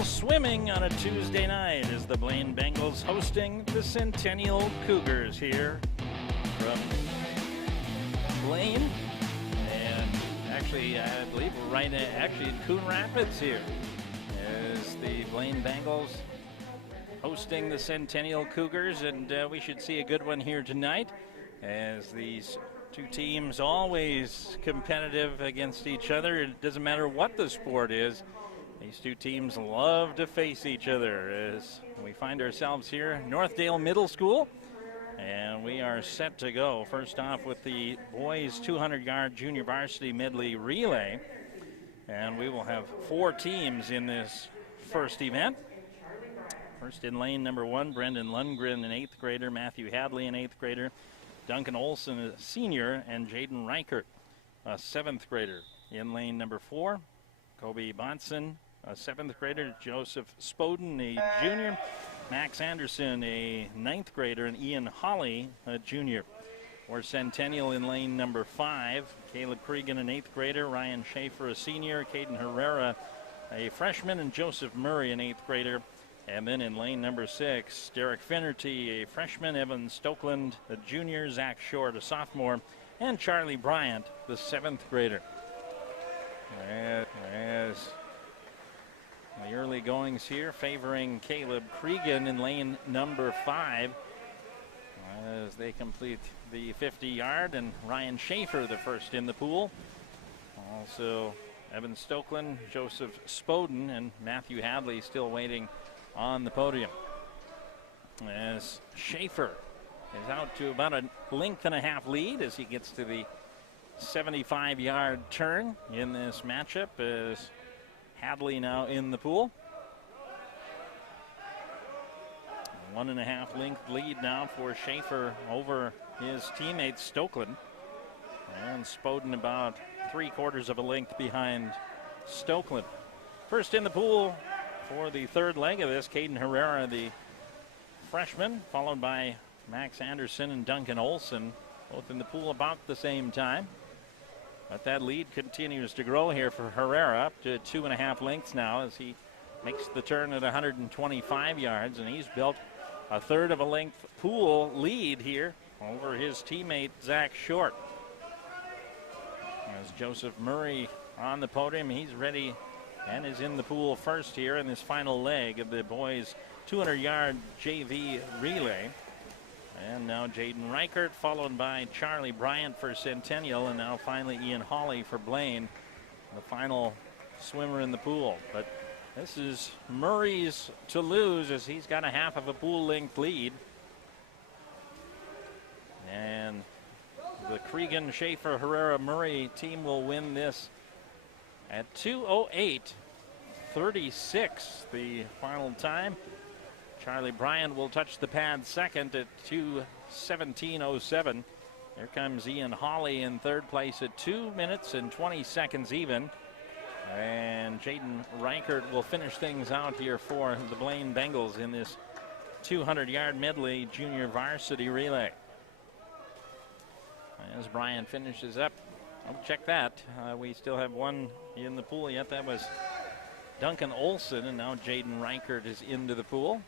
little swimming on a Tuesday night as the Blaine Bengals hosting the Centennial Cougars here from Blaine. And actually, I believe we're right in Coon Rapids here as the Blaine Bengals hosting the Centennial Cougars, and we should see a good one here tonight as these two teams always competitive against each other. It doesn't matter what the sport is. These two teams love to face each other as we find ourselves here at Northdale Middle School, and we are set to go. First off with the boys 200-yard junior varsity medley relay, and we will have 4 teams in this first event. First in lane number 1, Brendan Lundgren, an 8th grader, Matthew Hadley, an 8th grader, Duncan Olson, a senior, and Jaden Reichert, a 7th grader. In lane number 4, Kobe Bonson, a 7th grader, Joseph Spoden, a junior, Max Anderson, a 9th grader, and Ian Hawley, a junior. For Centennial in lane number 5, Caleb Cregan, an 8th grader, Ryan Schaefer, a senior, Caden Herrera, a freshman, and Joseph Murray, an 8th grader. And then in lane number 6, Derek Finnerty, a freshman, Evan Stokeland, a junior, Zach Short, a sophomore, and Charlie Bryant, the 7th grader. As the early goings here favoring Caleb Cregan in lane number 5 as they complete the 50-yard, and Ryan Schaefer the first in the pool. Also Evan Stokeland, Joseph Spoden, and Matthew Hadley still waiting on the podium. As Schaefer is out to about a length and a half lead as he gets to the 75-yard turn in this matchup, as Hadley now in the pool. 1.5 length lead now for Schaefer over his teammate Stokeland, and Spoden about 3/4 of a length behind Stokeland. First in the pool for the third leg of this, Caden Herrera, the freshman, followed by Max Anderson and Duncan Olson, both in the pool about the same time. But that lead continues to grow here for Herrera, up to 2.5 lengths now as he makes the turn at 125 yards, and he's built 1/3 of a length pool lead here over his teammate Zach Short. As Joseph Murray on the podium, he's ready and is in the pool first here in this final leg of the boys 200-yard JV relay. And now Jaden Reichert, followed by Charlie Bryant for Centennial, and now finally Ian Hawley for Blaine, the final swimmer in the pool. But this is Murray's to lose as he's got 1/2 of a pool length lead. And the Cregan, Schaefer, Herrera, Murray team will win this at 2:08:36, the final time. Charlie Bryant will touch the pad second at 2:17:07. Here comes Ian Hawley in third place at 2 minutes and 20 seconds even. And Jaden Reichert will finish things out here for the Blaine Bengals in this 200-yard medley junior varsity relay. As Bryant finishes up, I'll check that. We still have one in the pool yet. That was Duncan Olson, and now Jaden Reichert is into the pool.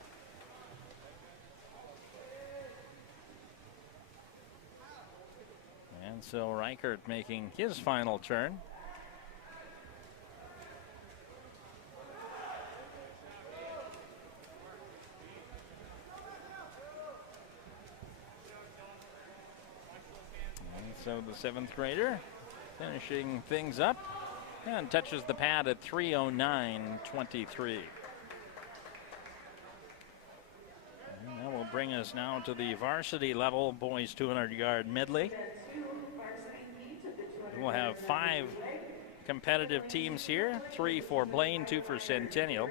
And so Reichert making his final turn. And so the 7th grader finishing things up and touches the pad at 3:09:23. And that will bring us now to the varsity level boys 200-yard medley. We'll have 5 competitive teams here, 3 for Blaine, 2 for Centennial.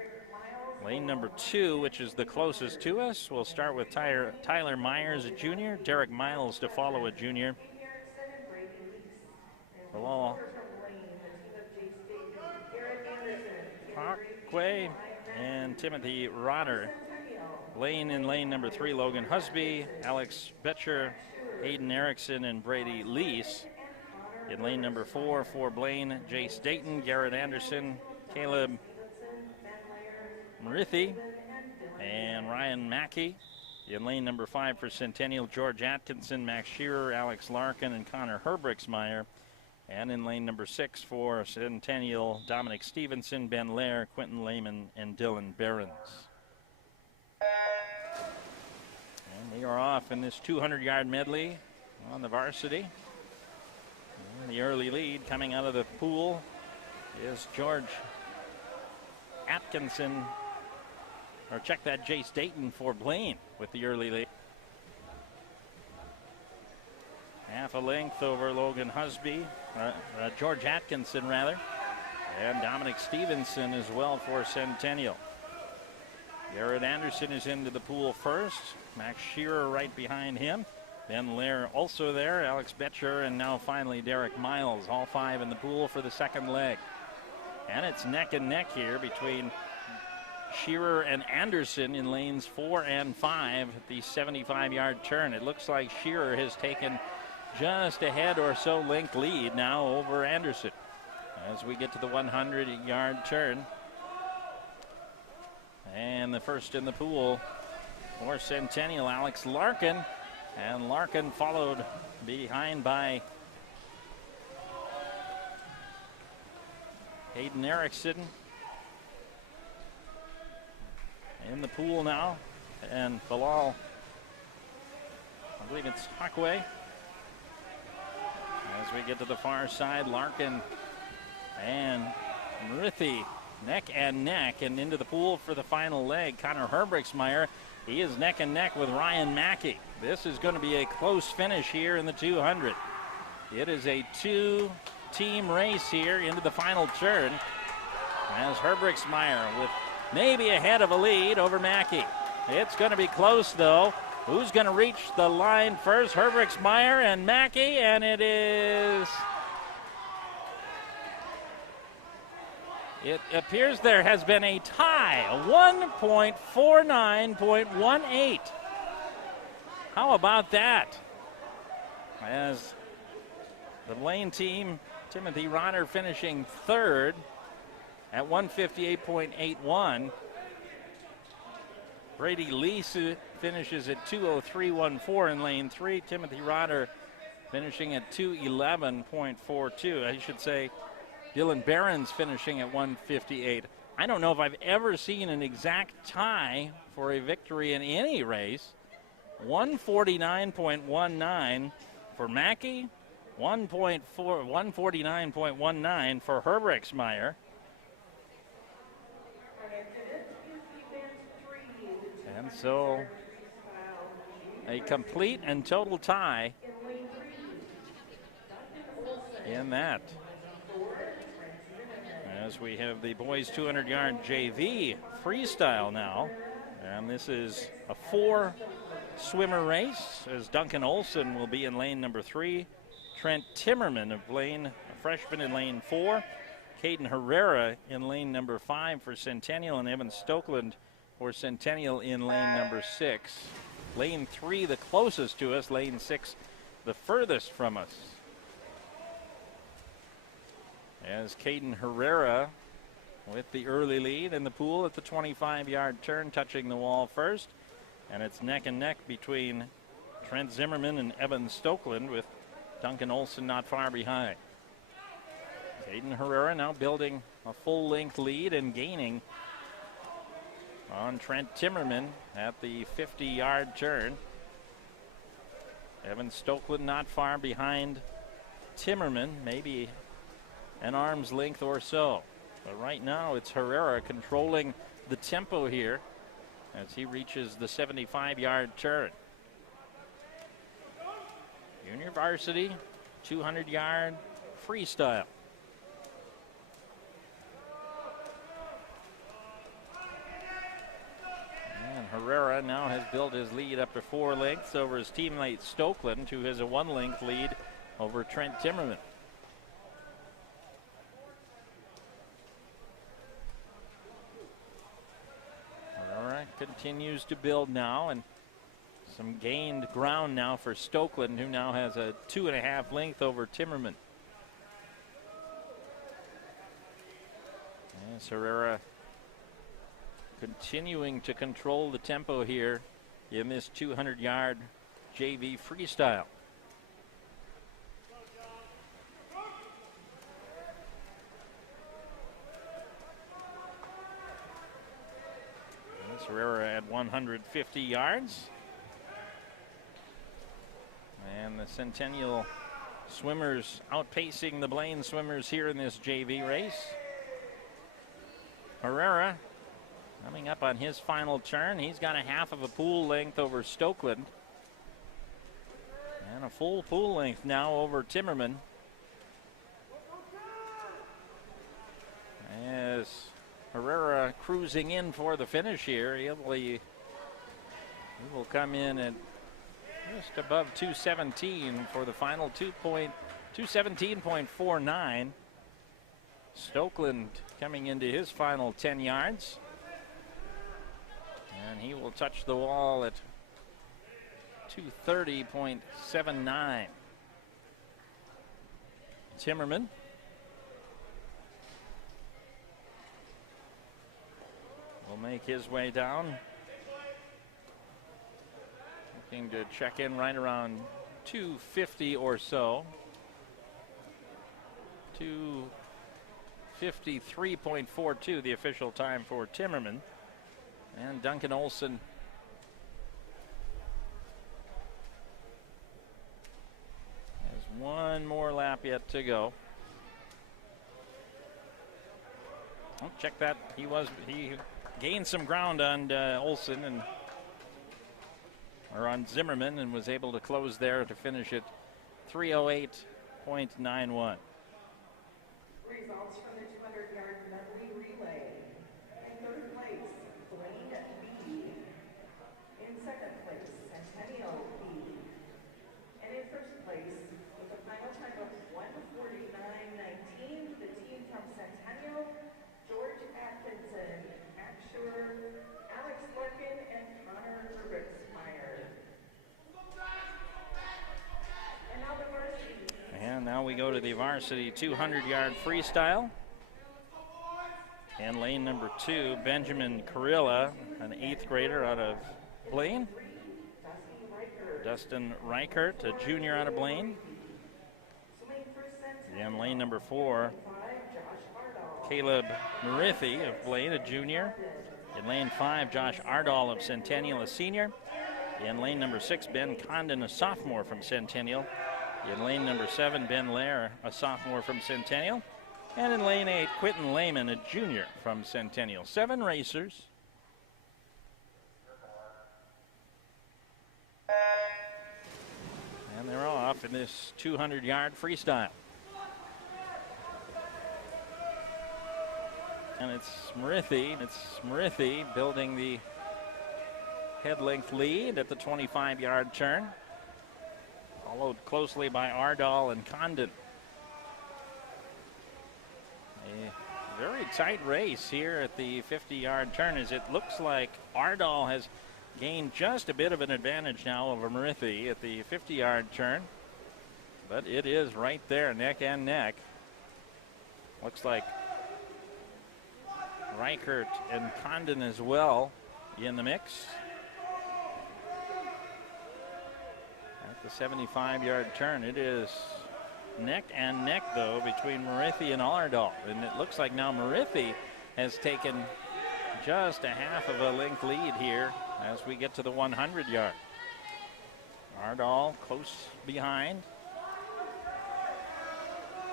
Lane number 2, which is the closest to us, we'll start with Tyler Myers, a junior, Derek Miles to follow, a junior. Bilal Hawkway and Timothy Rodder. Blaine in lane number 3, Logan Husby, Alex Betcher, Hayden Erickson, and Brady Lease. In lane number 4 for Blaine, Jace Dayton, Garrett Anderson, Caleb Murithi and Ryan Mackey. In lane number 5 for Centennial, George Atkinson, Max Shearer, Alex Larkin, and Connor Herbrixmeyer. And in lane number 6 for Centennial, Dominic Stevenson, Ben Lair, Quentin Lehman, and Dylan Behrens. And we are off in this 200-yard medley on the Varsity. And the early lead coming out of the pool is George Atkinson. Or check that, Jace Dayton for Blaine with the early lead. Half a length over Logan Husby, George Atkinson rather, and Dominic Stevenson as well for Centennial. Garrett Anderson is into the pool first. Max Shearer right behind him. Ben Lair also there, Alex Betcher, and now finally Derek Miles, all 5 in the pool for the second leg. And it's neck and neck here between Shearer and Anderson in lanes 4 and 5 at the 75-yard turn. It looks like Shearer has taken just a head or so length lead now over Anderson as we get to the 100-yard turn. And the first in the pool for Centennial, Alex Larkin. And Larkin followed behind by Hayden Erickson. In the pool now, and Bilal, I believe it's Huckway. As we get to the far side, Larkin and Murithi neck and neck, and into the pool for the final leg. Connor Herbrixmeyer, he is neck and neck with Ryan Mackey. This is going to be a close finish here in the 200. It is a 2-team race here into the final turn, as Herbrixmeyer with maybe ahead of a lead over Mackey. It's going to be close, though. Who's going to reach the line first? Herbrixmeyer and Mackey, and it is... It appears there has been a tie, a 1.49.18. How about that? As the Blaine team, Timothy Rodder finishing third at 158.81. Brady Lease finishes at 203.14 in lane 3. Timothy Rodder finishing at 211.42. I should say Dylan Behrens finishing at 158. I don't know if I've ever seen an exact tie for a victory in any race. 149.19 for Mackey, 149.19 for Herbrixmeyer. And so a complete and total tie in that. As we have the boys 200-yard JV freestyle now. And this is a 4-swimmer race, as Duncan Olson will be in lane number 3. Trent Timmerman of Blaine, a freshman, in lane 4. Caden Herrera in lane number 5 for Centennial, and Evan Stokeland for Centennial in lane number 6. Lane 3 the closest to us, lane 6 the furthest from us. As Caden Herrera with the early lead in the pool at the 25-yard turn, touching the wall first. And it's neck and neck between Trent Zimmerman and Evan Stokeland, with Duncan Olson not far behind. Caden Herrera now building a full-length lead and gaining on Trent Timmerman at the 50-yard turn. Evan Stokeland not far behind Timmerman, maybe an arm's length or so. But right now it's Herrera controlling the tempo here as he reaches the 75-yard turn. Junior varsity, 200-yard freestyle. And Herrera now has built his lead up to 4 lengths over his teammate Stokeland, who has a 1-length lead over Trent Timmerman. Herrera continues to build now, and some gained ground now for Stokeland, who now has a 2.5 length over Timmerman. As Herrera continuing to control the tempo here in this 200-yard JV freestyle. Herrera at 150 yards. And the Centennial swimmers outpacing the Blaine swimmers here in this JV race. Herrera coming up on his final turn. He's got a half of a pool length over Stokeland. And a full pool length now over Timmerman. As Herrera cruising in for the finish here, he will come in at just above 217 for the final 217.49. Stokeland coming into his final 10 yards. And he will touch the wall at 230.79. Timmerman will make his way down. Looking to check in right around 250 or so. 253.42, the official time for Timmerman. And Duncan Olson has one more lap yet to go. Oh, check that. He gained some ground on Olson on Zimmerman, and was able to close there to finish at 3:08.91. Results from the 200-yard medley relay. In third place, Blaine B. In second place, Centennial B. And in first place, with a final time of 1:49.19, the team from Centennial, George Atkinson, Axure, Alex Larkin, and Connor Ritzmeyer. And now the varsity. And now we go to the varsity 200-yard freestyle. And lane number 2, Benjamin Carilla, an 8th grader out of Blaine. Dustin Reichert, a junior out of Blaine. And lane number 4, Caleb Murithi of Blaine, a junior. In lane 5, Josh Ardall of Centennial, a senior. In lane number 6, Ben Condon, a sophomore from Centennial. In lane number 7, Ben Lair, a sophomore from Centennial. And in lane 8, Quentin Lehman, a junior from Centennial. 7 racers. And they're off in this 200-yard freestyle. And it's Murithi building the head length lead at the 25-yard turn, followed closely by Ardall and Condon. A very tight race here at the 50-yard turn, as it looks like Ardall has gained just a bit of an advantage now over Murithi at the 50-yard turn. But it is right there, neck and neck. Looks like Reichert and Condon as well in the mix. At the 75-yard turn, it is neck and neck, though, between Murithi and Ardall. And it looks like now Murithi has taken just a half of a length lead here as we get to the 100-yard. Ardall close behind.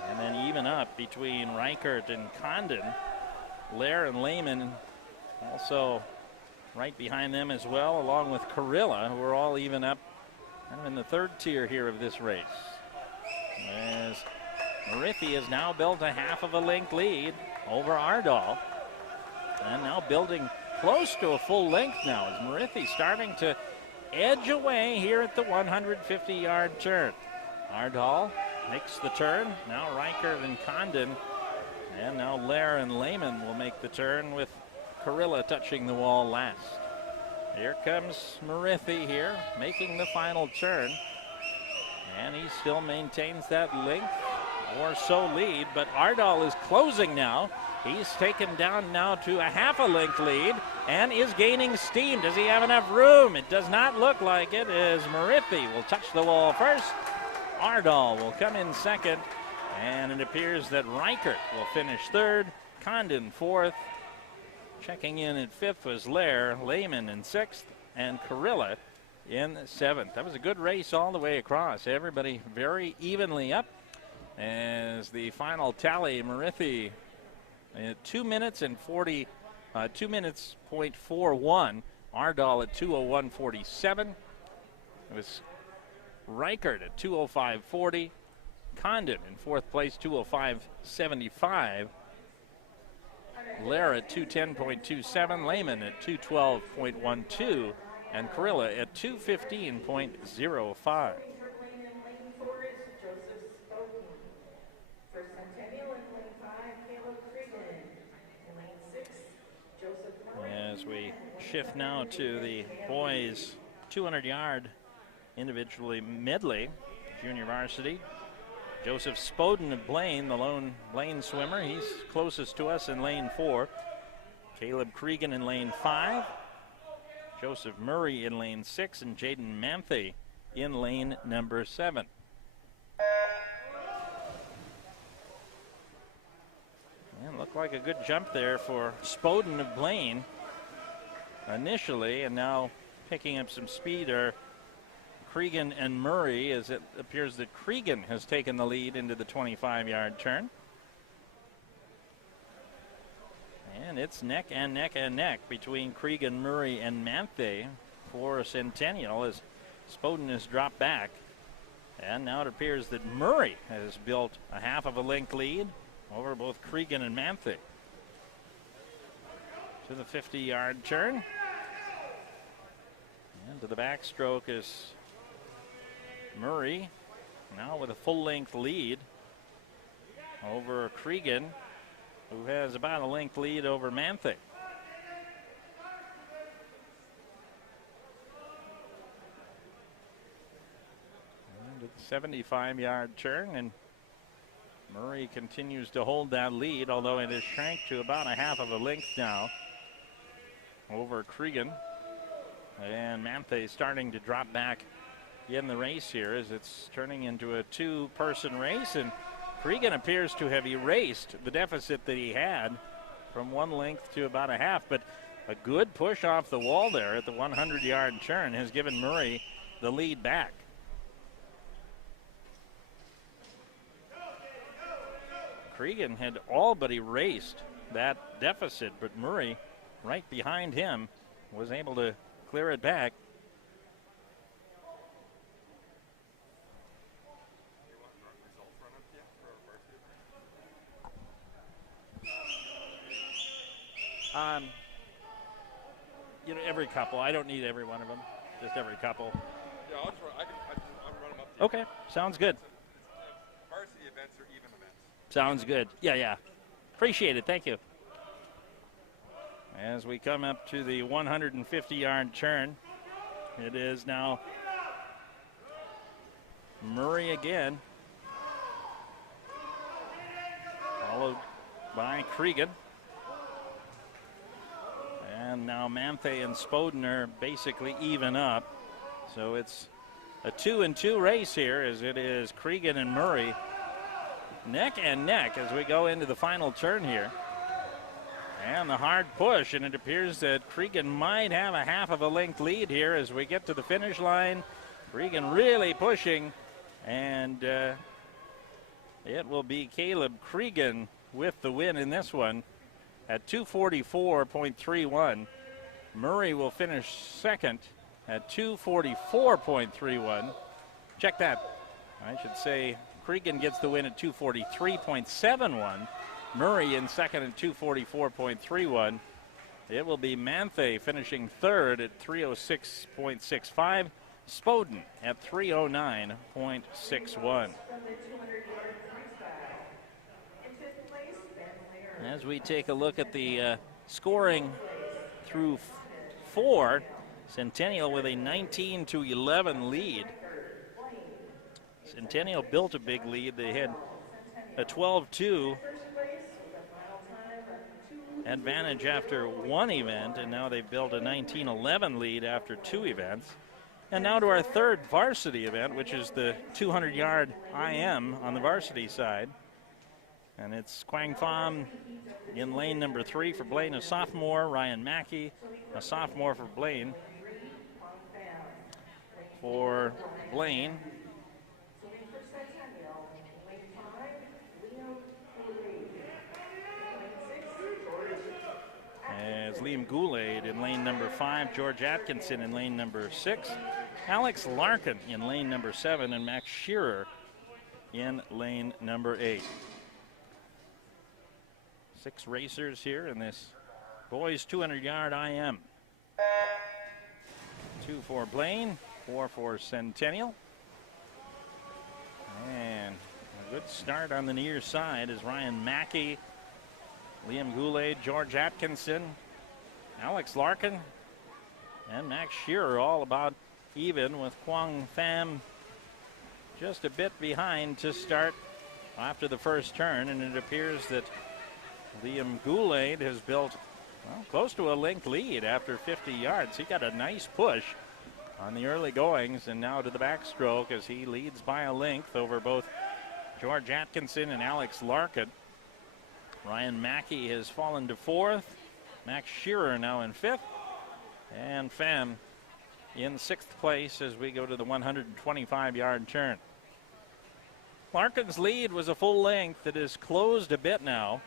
And then even up between Reichert and Condon. Lair and Lehman also right behind them as well, along with Carilla, who are all even up kind of in the third tier here of this race. As Murithi has now built a half of a length lead over Ardall. And now building close to a full length now, as Murithi starting to edge away here at the 150-yard turn. Ardall makes the turn. Now Reichert and Condon. And now Lair and Lehman will make the turn, with Carilla touching the wall last. Here comes Murithi here, making the final turn. And he still maintains that length or so lead, but Ardall is closing now He's taken down now to a half a length lead and is gaining steam. Does he have enough room? It does not look like it, as Marithi will touch the wall first. Ardal will come in second, and it appears that Reichert will finish third, Condon fourth. Checking in at fifth was Lair, Lehman in sixth, and Carilla in seventh. That was a good race all the way across. Everybody very evenly up. As the final tally, Marithi 2 minutes and 2 minutes .41. Ardal at 2:01:47. It was Reichert at 2:05:40. Condon in fourth place, 2:05:75. Lair at 2:10.27. Lehman at 2:12.12. And Carilla at 2:15.05. For Centennial in lane 5, Caleb Cregan. In lane 6, Joseph Murray. As we shift now to the boys' 200-yard individually medley, junior varsity. Joseph Spoden of Blaine, the lone Blaine swimmer. He's closest to us in lane 4. Caleb Cregan in lane 5. Joseph Murray in lane 6, and Jaden Manthe in lane number 7. And looked like a good jump there for Spoden of Blaine initially, and now picking up some speed are Cregan and Murray, as it appears that Cregan has taken the lead into the 25-yard turn. And it's neck and neck and neck between Cregan, Murray, and Manthe for Centennial, as Spoden has dropped back. And now it appears that Murray has built a half of a length lead over both Cregan and Manthe. To the 50-yard turn. And to the backstroke is Murray, now with a full-length lead over Cregan, who has about a length lead over Manthe. And to the 75-yard turn, and Murray continues to hold that lead, although it has shrank to about a half of a length now over Cregan. And Manthe starting to drop back in the race here, as it's turning into a two-person race, and Cregan appears to have erased the deficit that he had from one length to about a half, but a good push off the wall there at the 100-yard turn has given Murray the lead back. Cregan had all but erased that deficit, but Murray, right behind him, was able to clear it back. You know, every couple. I don't need every one of them. Just every couple. Yeah, I'll run them up to you. Okay, sounds good. Varsity events are even events. Sounds good. Yeah. Appreciate it. Thank you. As we come up to the 150-yard turn, it is now Murray again, followed by Cregan. And now Manthe and Spoden are basically even up. So it's a 2-2 race here, as it is Cregan and Murray neck and neck as we go into the final turn here. And the hard push, and it appears that Cregan might have a half of a length lead here as we get to the finish line. Cregan really pushing, and it will be Caleb Cregan with the win in this one at 2:44.31. Murray will finish second at 2:44.31. Check that. I should say Cregan gets the win at 2:43.71. Murray in second at 2:44.31. It will be Manthe finishing third at 3:06.65. Spoden at 3:09.61. As we take a look at the scoring through 4, Centennial with a 19-11 lead. Centennial built a big lead. They had a 12-2 advantage after one event, and now they've built a 19-11 lead after 2 events. And now to our third varsity event, which is the 200-yard IM on the varsity side. And it's Quang Pham in lane number 3 for Blaine, a sophomore. Ryan Mackey, a sophomore for Blaine. For Blaine, as Liam Goulet in lane number 5, George Atkinson in lane number 6, Alex Larkin in lane number 7, and Max Shearer in lane number 8. 6 racers here in this boys 200-yard IM. 2 for Blaine, 4 for Centennial. And a good start on the near side is Ryan Mackey, Liam Goulet, George Atkinson, Alex Larkin, and Max Shearer all about even, with Quang Pham just a bit behind to start after the first turn. And it appears that Liam Goulet has built, well, close to a length lead after 50 yards. He got a nice push on the early goings, and now to the backstroke as he leads by a length over both George Atkinson and Alex Larkin. Ryan Mackey has fallen to 4th. Max Shearer now in 5th. And Pham in 6th place as we go to the 125-yard turn. Larkin's lead was a full length. It is closed a bit now,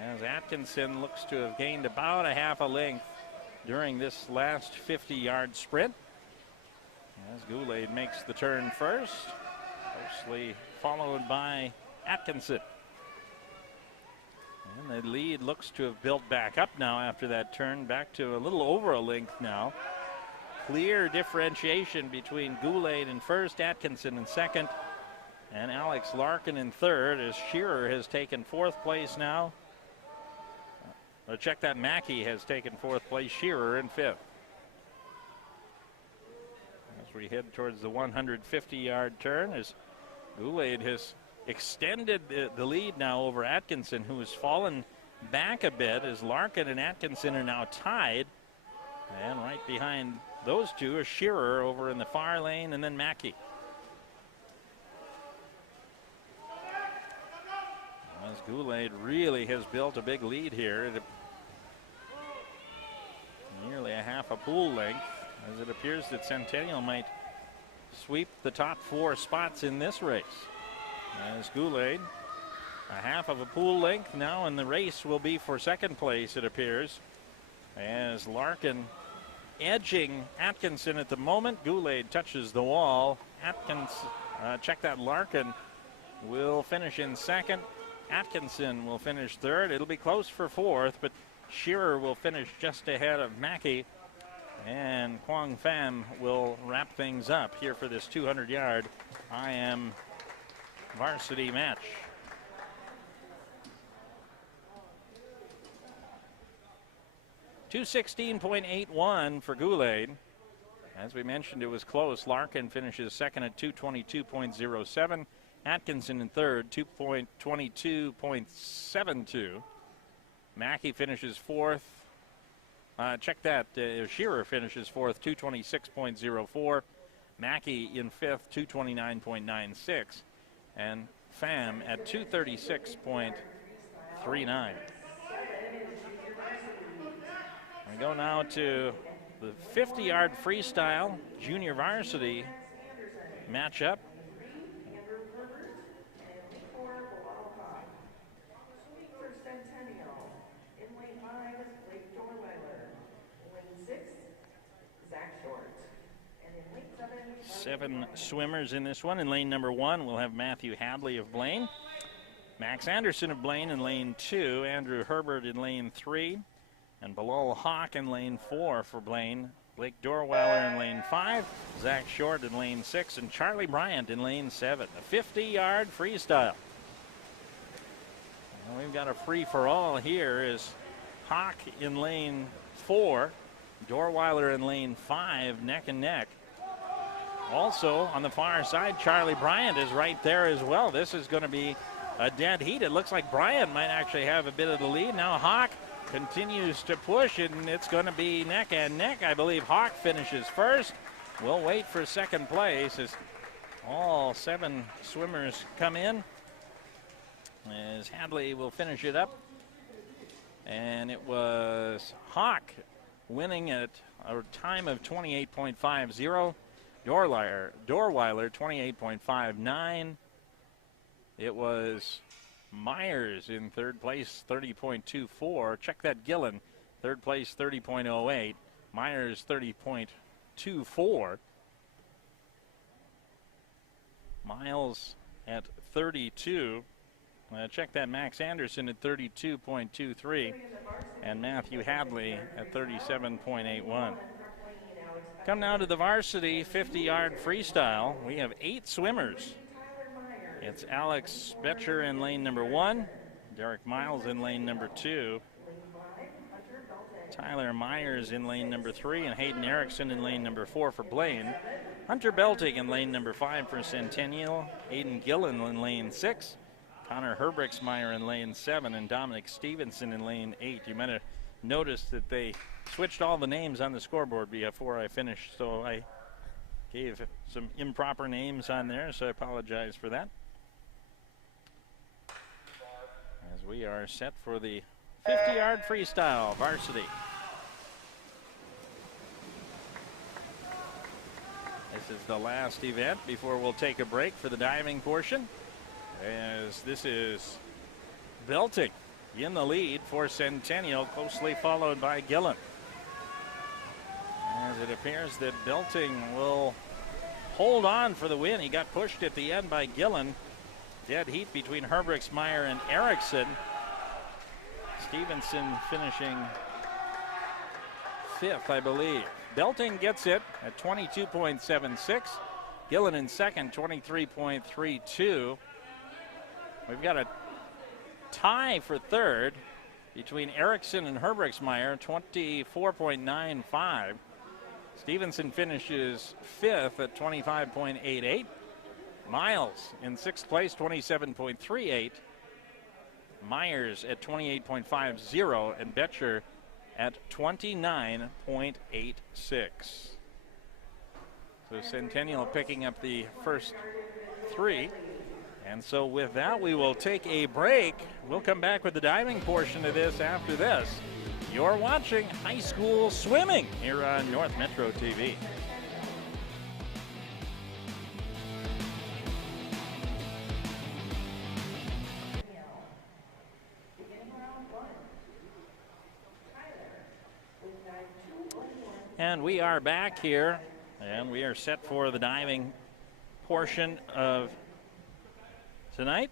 as Atkinson looks to have gained about a half a length during this last 50-yard sprint. As Goulet makes the turn first, closely followed by Atkinson. And the lead looks to have built back up now after that turn, back to a little over a length now. Clear differentiation between Goulet in first, Atkinson in second, and Alex Larkin in third, as Shearer has taken 4th place now. Check that, Mackey has taken 4th place, Shearer in 5th. As we head towards the 150-yard turn, as Goulet has extended the lead now over Atkinson, who has fallen back a bit, as Larkin and Atkinson are now tied. And right behind those two is Shearer over in the far lane, and then Mackey. As Goulet really has built a big lead here, nearly a half a pool length, as it appears that Centennial might sweep the top 4 spots in this race. As Goulet, a half of a pool length now, and the race will be for 2nd place, it appears, as Larkin edging Atkinson at the moment. Goulet touches the wall. Check that, Larkin will finish in 2nd. Atkinson will finish 3rd. It'll be close for 4th, but Shearer will finish just ahead of Mackey. And Quang Pham will wrap things up here for this 200-yard IM varsity match. .216.81 for Goulet. As we mentioned, it was close. Larkin finishes 2nd at 222.07. Atkinson in 3rd, 2.22.72. Mackey finishes 4th. Check that. Shearer finishes 4th, 226.04. Mackey in 5th, 229.96. And Pham at 236.39. We go now to the 50-yard freestyle junior varsity matchup. Seven swimmers in this one. In lane number 1, we'll have Matthew Hadley of Blaine, Max Anderson of Blaine in lane 2, Andrew Herbert in lane 3, and Bilal Hawk in lane 4 for Blaine, Blake Dorweiler in lane 5, Zach Short in lane 6, and Charlie Bryant in lane 7. A 50-yard freestyle. Well, we've got a free-for-all here. Is Hawk in lane 4, Dorweiler in lane 5, neck and neck. Also on the far side, Charlie Bryant is right there as well. This is going to be a dead heat. It looks like Bryant might actually have a bit of the lead. Now Hawk continues to push, and it's going to be neck and neck. I believe Hawk finishes first. We'll wait for second place as all 7 swimmers come in, as Hadley will finish it up. And it was Hawk winning at a time of 28.50. Dorweiler 28.59. It was Myers in third place, 30.24. Check that, Gillen, third place, 30.08. Myers, 30.24. Miles at 32. Check that, Max Anderson at 32.23. And Matthew Hadley at 37.81. Come now to the varsity 50-yard freestyle. We have 8 swimmers. It's Alex Betcher in lane number 1, Derek Miles in lane number 2, Tyler Myers in lane number 3, and Hayden Erickson in lane number 4 for Blaine. Hunter Belting in lane number 5 for Centennial, Aiden Gillen in lane 6, Connor Herbricksmeyer in lane 7, and Dominic Stevenson in lane 8. You might have noticed that they switched all the names on the scoreboard before I finished, so I gave some improper names on there, so I apologize for that. As we are set for the 50-yard freestyle varsity. This is the last event before we'll take a break for the diving portion, as this is Belting in the lead for Centennial, closely followed by Gillen. As it appears that Belting will hold on for the win. He got pushed at the end by Gillen. Dead heat between Herbricksmeyer and Erickson. Stevenson finishing 5th, I believe. Belting gets it at 22.76. Gillen in second, 23.32. We've got a tie for third between Erickson and Herbricksmeyer, 24.95. Stevenson finishes 5th at 25.88. Miles in 6th place, 27.38. Myers at 28.50, and Betcher at 29.86. So Centennial picking up the first 3. And so with that, we will take a break. We'll come back with the diving portion of this after this. You're watching high school swimming here on North Metro TV. And we are back here, and we are set for the diving portion of tonight.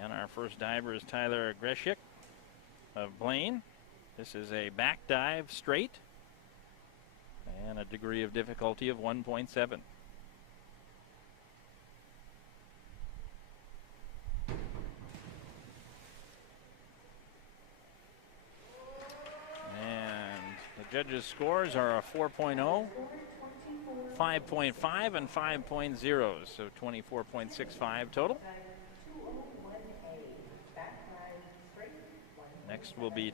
And our first diver is Tyler Greshik of Blaine. This is a back dive straight and a degree of difficulty of 1.7. Judges' scores are a 4.0, 5.5, and 5.0, so 24.65 total. Next will be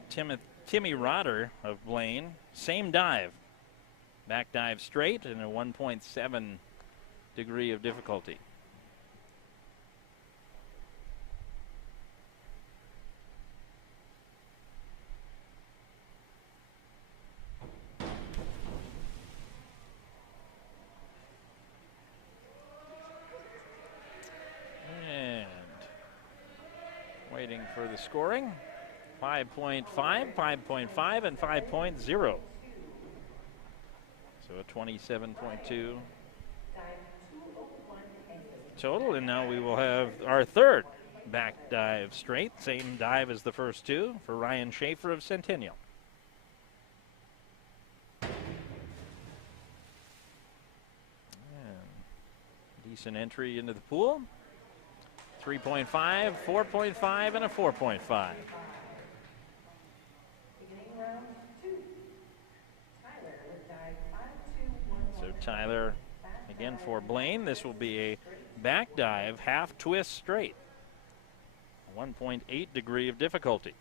Timmy Rotter of Blaine. Same dive, back dive straight, and a 1.7 degree of difficulty. Waiting for the scoring. 5.5, 5.5, and 5.0. So a 27.2 total. And now we will have our third back dive straight. Same dive as the first 2 for Ryan Schaefer of Centennial. And decent entry into the pool. 3.5, 4.5, and a 4.5. So Tyler, again for Blaine, this will be a back dive, half twist straight. 1.8 degree of difficulty.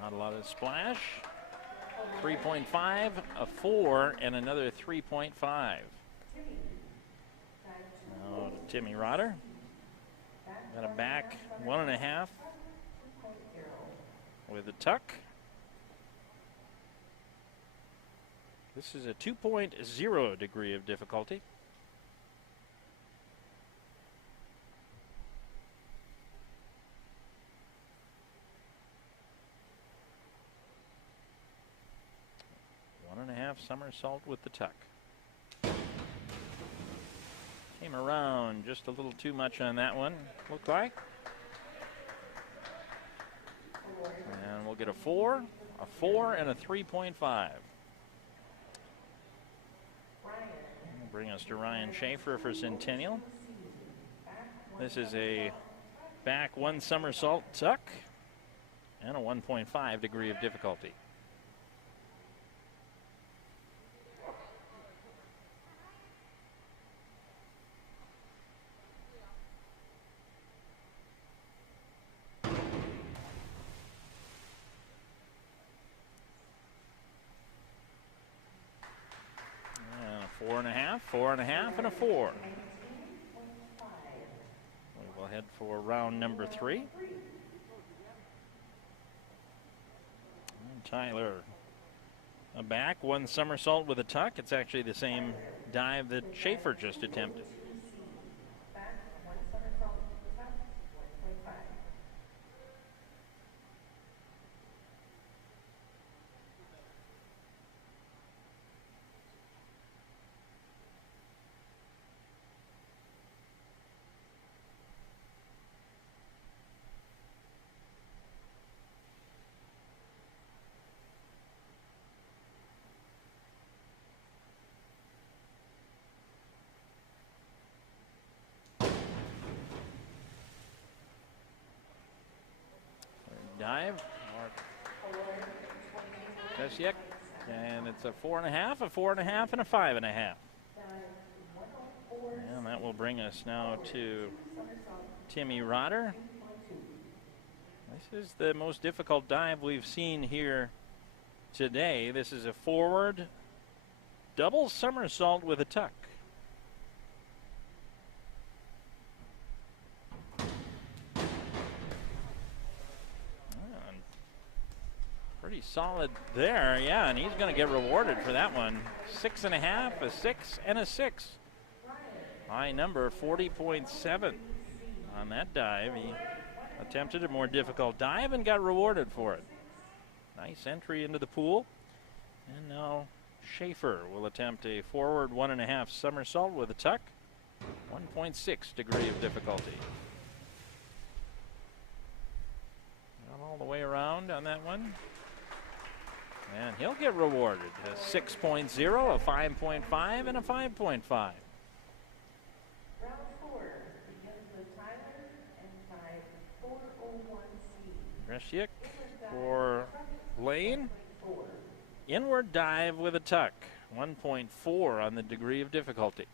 Not a lot of splash. 3.5, a 4, and another 3.5. Now to Timmy Rotter. Got a back 1.5 with a tuck. This is a 2.0 degree of difficulty. Somersault with the tuck. Came around just a little too much on that one, looked like. And we'll get a 4, and a 3.5. Bring us to Ryan Schaefer for Centennial. This is a back 1 somersault tuck and a 1.5 degree of difficulty. Four and a half, and a 4. We will head for round number 3. And Tyler, a back 1 somersault with a tuck. It's actually the same dive that Schaefer just attempted. Dive, Kasiek, and it's a 4.5, a 4.5, and a 5.5. And that will bring us now to Timmy Rotter. This is the most difficult dive we've seen here today. This is a forward double somersault with a tuck. Pretty solid there, yeah, and he's going to get rewarded for that one. 6.5, a 6, and a 6. High number, 40.7 on that dive. He attempted a more difficult dive and got rewarded for it. Nice entry into the pool. And now Schaefer will attempt a forward 1.5 somersault with a tuck. 1.6 degree of difficulty. Not all the way around on that one. And he'll get rewarded. A 6.0, a 5.5, and a 5.5. Round 4 begins with Tyler and 5401C. Gresiak for Blaine. Inward dive with a tuck. 1.4 on the degree of difficulty.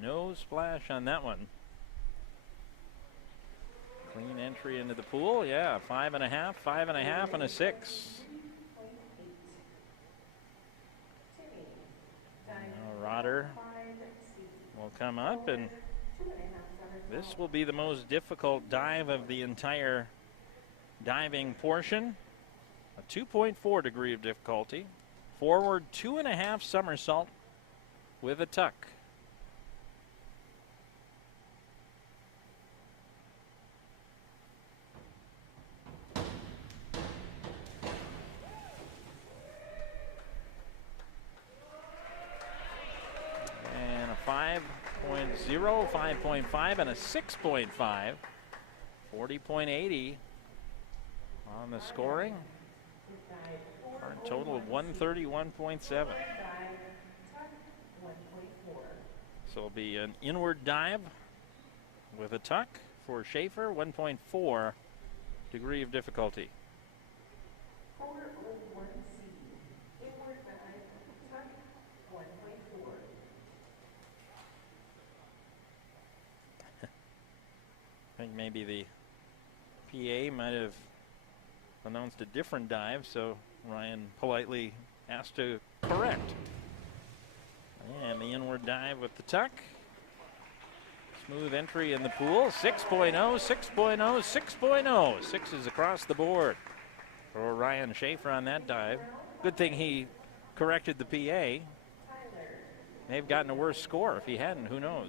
No splash on that one. Clean entry into the pool. Yeah, 5.5, 5.5, and a 6. Now Rotter will come up, and this will be the most difficult dive of the entire diving portion. A 2.4 degree of difficulty. Forward 2.5 somersault with a tuck. 5.5, and a 6.5. 40.80 on the scoring. For a total of 131.7. So it'll be an inward dive with a tuck for Schaefer, 1.4 degree of difficulty. I think maybe the PA might have announced a different dive, so Ryan politely asked to correct. And the inward dive with the tuck. Smooth entry in the pool. 6.0, 6.0, 6.0. Sixes across the board for Ryan Schaefer on that dive. Good thing he corrected the PA. They've gotten a worse score. If he hadn't, who knows?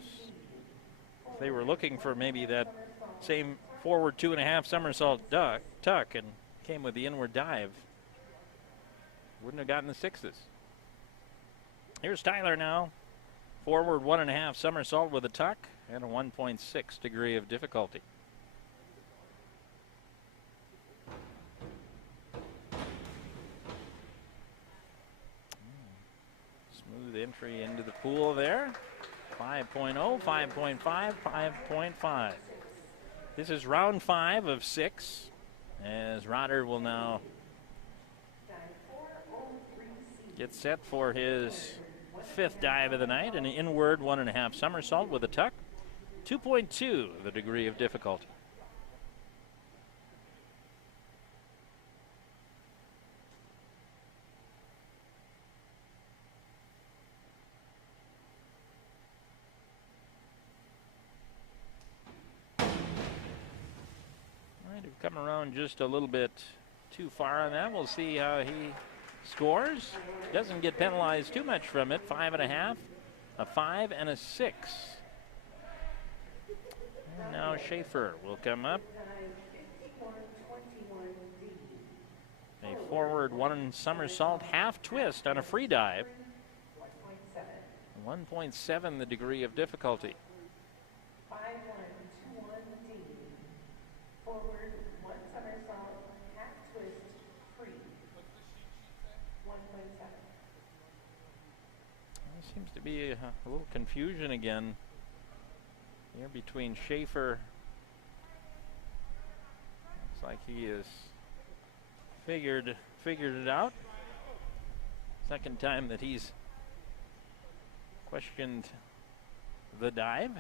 If they were looking for maybe that same forward 2.5 somersault tuck and came with the inward dive, wouldn't have gotten the sixes. Here's Tyler now. Forward 1.5 somersault with a tuck and a 1.6 degree of difficulty. Smooth entry into the pool there. 5.0, 5.5, 5.5. This is round 5 of 6, as Rotter will now get set for his 5th dive of the night, an inward 1.5 somersault with a tuck, 2.2 the degree of difficulty. Come around just a little bit too far on that. We'll see how he scores. Doesn't get penalized too much from it. 5.5, a 5, and a 6. And now Schaefer will come up. A forward 1 somersault half twist on a free dive. 1.7 the degree of difficulty. Forward 1 somersault, half twist, free. 1.7. There seems to be a little confusion again here between Schaefer. Looks like he has figured it out. Second time that he's questioned the dive.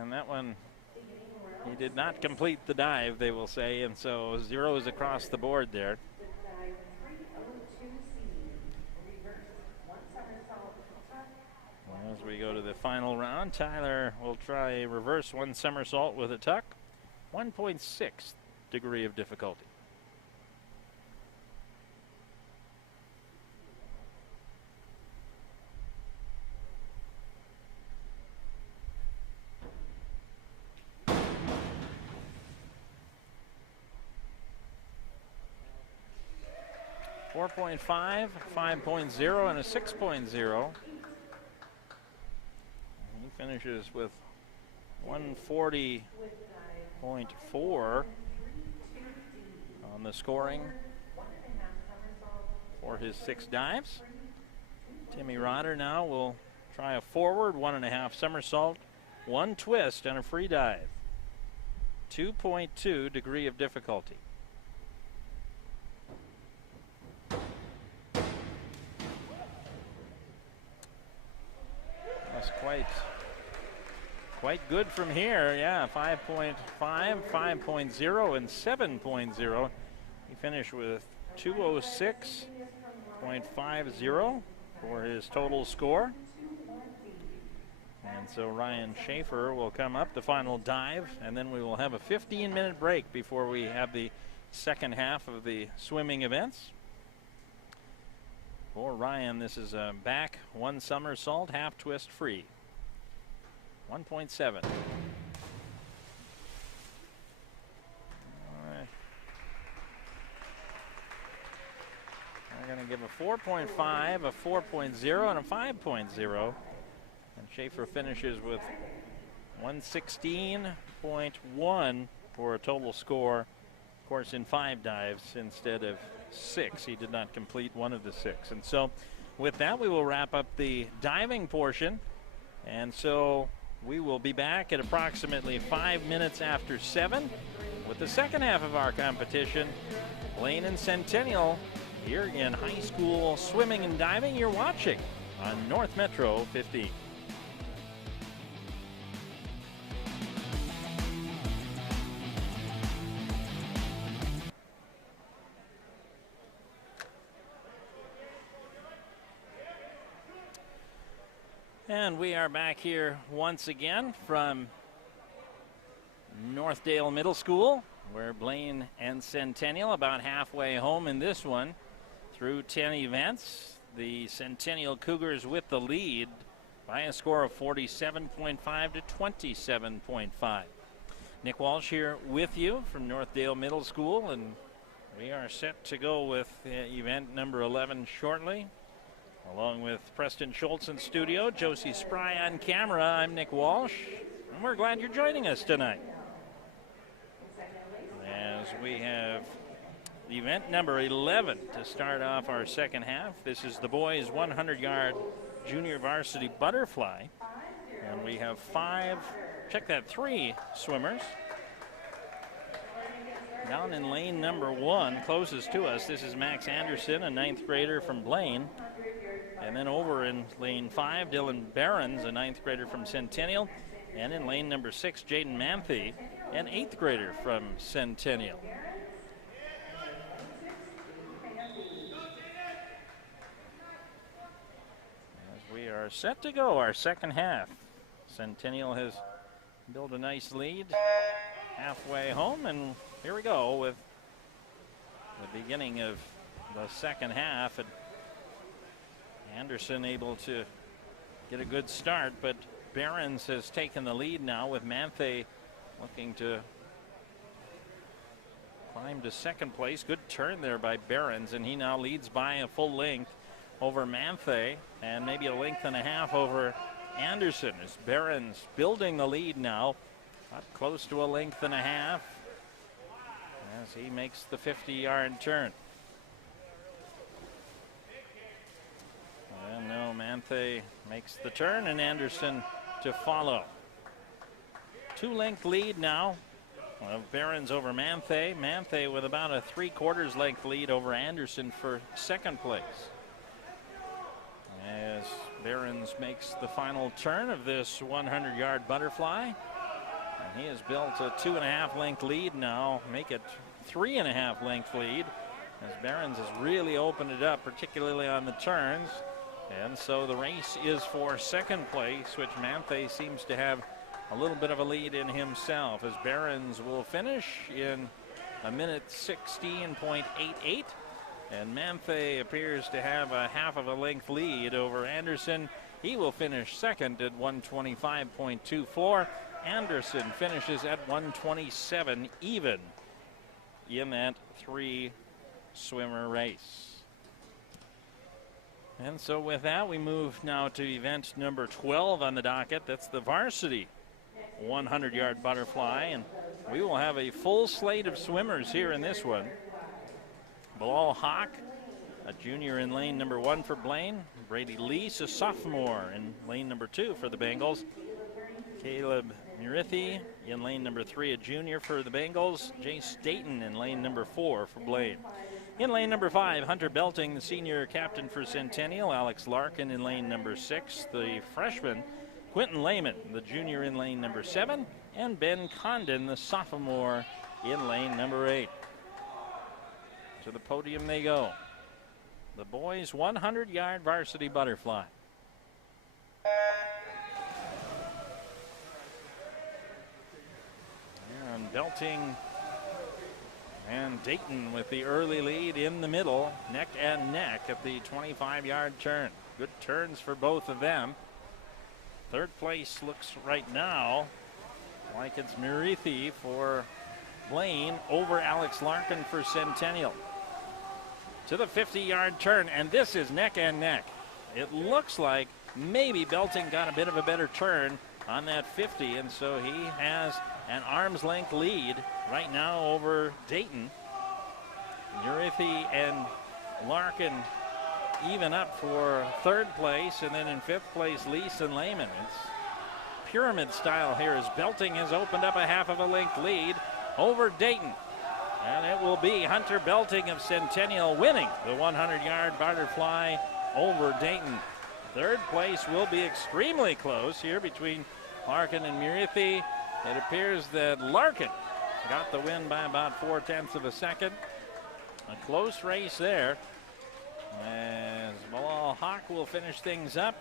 And that one, he did not complete the dive, they will say, and so zeros across the board there. As we go to the final round, Tyler will try a reverse 1 somersault with a tuck, 1.6 degree of difficulty. .5, 5.0, and a 6.0. He finishes with 140.4 on the scoring for his 6 dives. Timmy Rotter now will try a forward 1.5 somersault, 1 twist, and a free dive. 2.2 degree of difficulty. That's quite good from here. Yeah, 5.5, 5.0, and 7.0. He finished with 206.50 for his total score. And so Ryan Schaefer will come up, the final dive, and then we will have a 15-minute break before we have the second half of the swimming events. For Ryan, this is a back 1 somersault, half twist free. 1.7. We're going to give a 4.5, a 4.0, and a 5.0. And Schaefer finishes with 116.1 for a total score. Of course, in 5 dives instead of 6. He did not complete one of the 6. And so with that, we will wrap up the diving portion. And so we will be back at approximately 5 minutes after 7 with the second half of our competition. Blaine and Centennial here in high school swimming and diving. You're watching on North Metro 15. And we are back here once again from Northdale Middle School, where Blaine and Centennial about halfway home in this one through 10 events. The Centennial Cougars with the lead by a score of 47.5 to 27.5. Nick Walsh here with you from Northdale Middle School, and we are set to go with event number 11 shortly. Along with Preston Schultz in studio, Josie Spry on camera, I'm Nick Walsh, and we're glad you're joining us tonight. As we have event number 11 to start off our second half. This is the boys 100-yard junior varsity butterfly. And we have 3 swimmers. Down in lane number 1, closest to us, this is Max Anderson, a 9th grader from Blaine. And then over in lane 5, Dylan Behrens, a 9th grader from Centennial. And in lane number 6, Jaden Manthe, an 8th grader from Centennial. As we are set to go our second half. Centennial has built a nice lead halfway home, and here we go with the beginning of the second half. And Anderson able to get a good start, but Behrens has taken the lead now, with Manthe looking to climb to second place. Good turn there by Behrens, and he now leads by a full length over Manthe and maybe a length and a half over Anderson, as Behrens building the lead now up close to a length and a half as he makes the 50-yard turn. And now Manthe makes the turn, and Anderson to follow. 2-length lead now of Behrens over Manthe. Manthe with about a 3/4 length lead over Anderson for second place. As Behrens makes the final turn of this 100-yard butterfly. And he has built a 2.5 length lead now, make it 3.5 length lead, as Behrens has really opened it up, particularly on the turns. And so the race is for second place, which Manthe seems to have a little bit of a lead in himself, as Behrens will finish in a minute 16.88. And Manthe appears to have a half of a length lead over Anderson. He will finish second at 125.24. Anderson finishes at 127 even in that 3-swimmer race. And so with that, we move now to event number 12 on the docket. That's the varsity 100-yard butterfly, and we will have a full slate of swimmers here in this one. Bilal Hawk, a junior in lane number 1 for Blaine. Brady Lease, a sophomore in lane number 2 for the Bengals. Caleb Murithi in lane number 3, a junior for the Bengals. Jace Dayton in lane number 4 for Blaine. In lane number 5, Hunter Belting, the senior captain for Centennial. Alex Larkin in lane number 6, the freshman. Quentin Lehman, the junior, in lane number 7. And Ben Condon, the sophomore, in lane number 8. To the podium they go. The boys 100-yard varsity butterfly. And Belting and Dayton with the early lead in the middle, neck and neck at the 25-yard turn. Good turns for both of them. Third place looks right now like it's Murithi for Blaine over Alex Larkin for Centennial. To the 50-yard turn, and this is neck and neck. It looks like maybe Belting got a bit of a better turn on that 50, and so he has an arm's length lead right now over Dayton. Murithi and Larkin even up for third place, and then in fifth place, Lease and Lehman. It's pyramid style here as Belting has opened up a half of a length lead over Dayton. And it will be Hunter Belting of Centennial winning the 100-yard butterfly over Dayton. Third place will be extremely close here between Larkin and Murithi. It appears that Larkin got the win by about 0.4 of a second. A close race there as Bilal Haq will finish things up.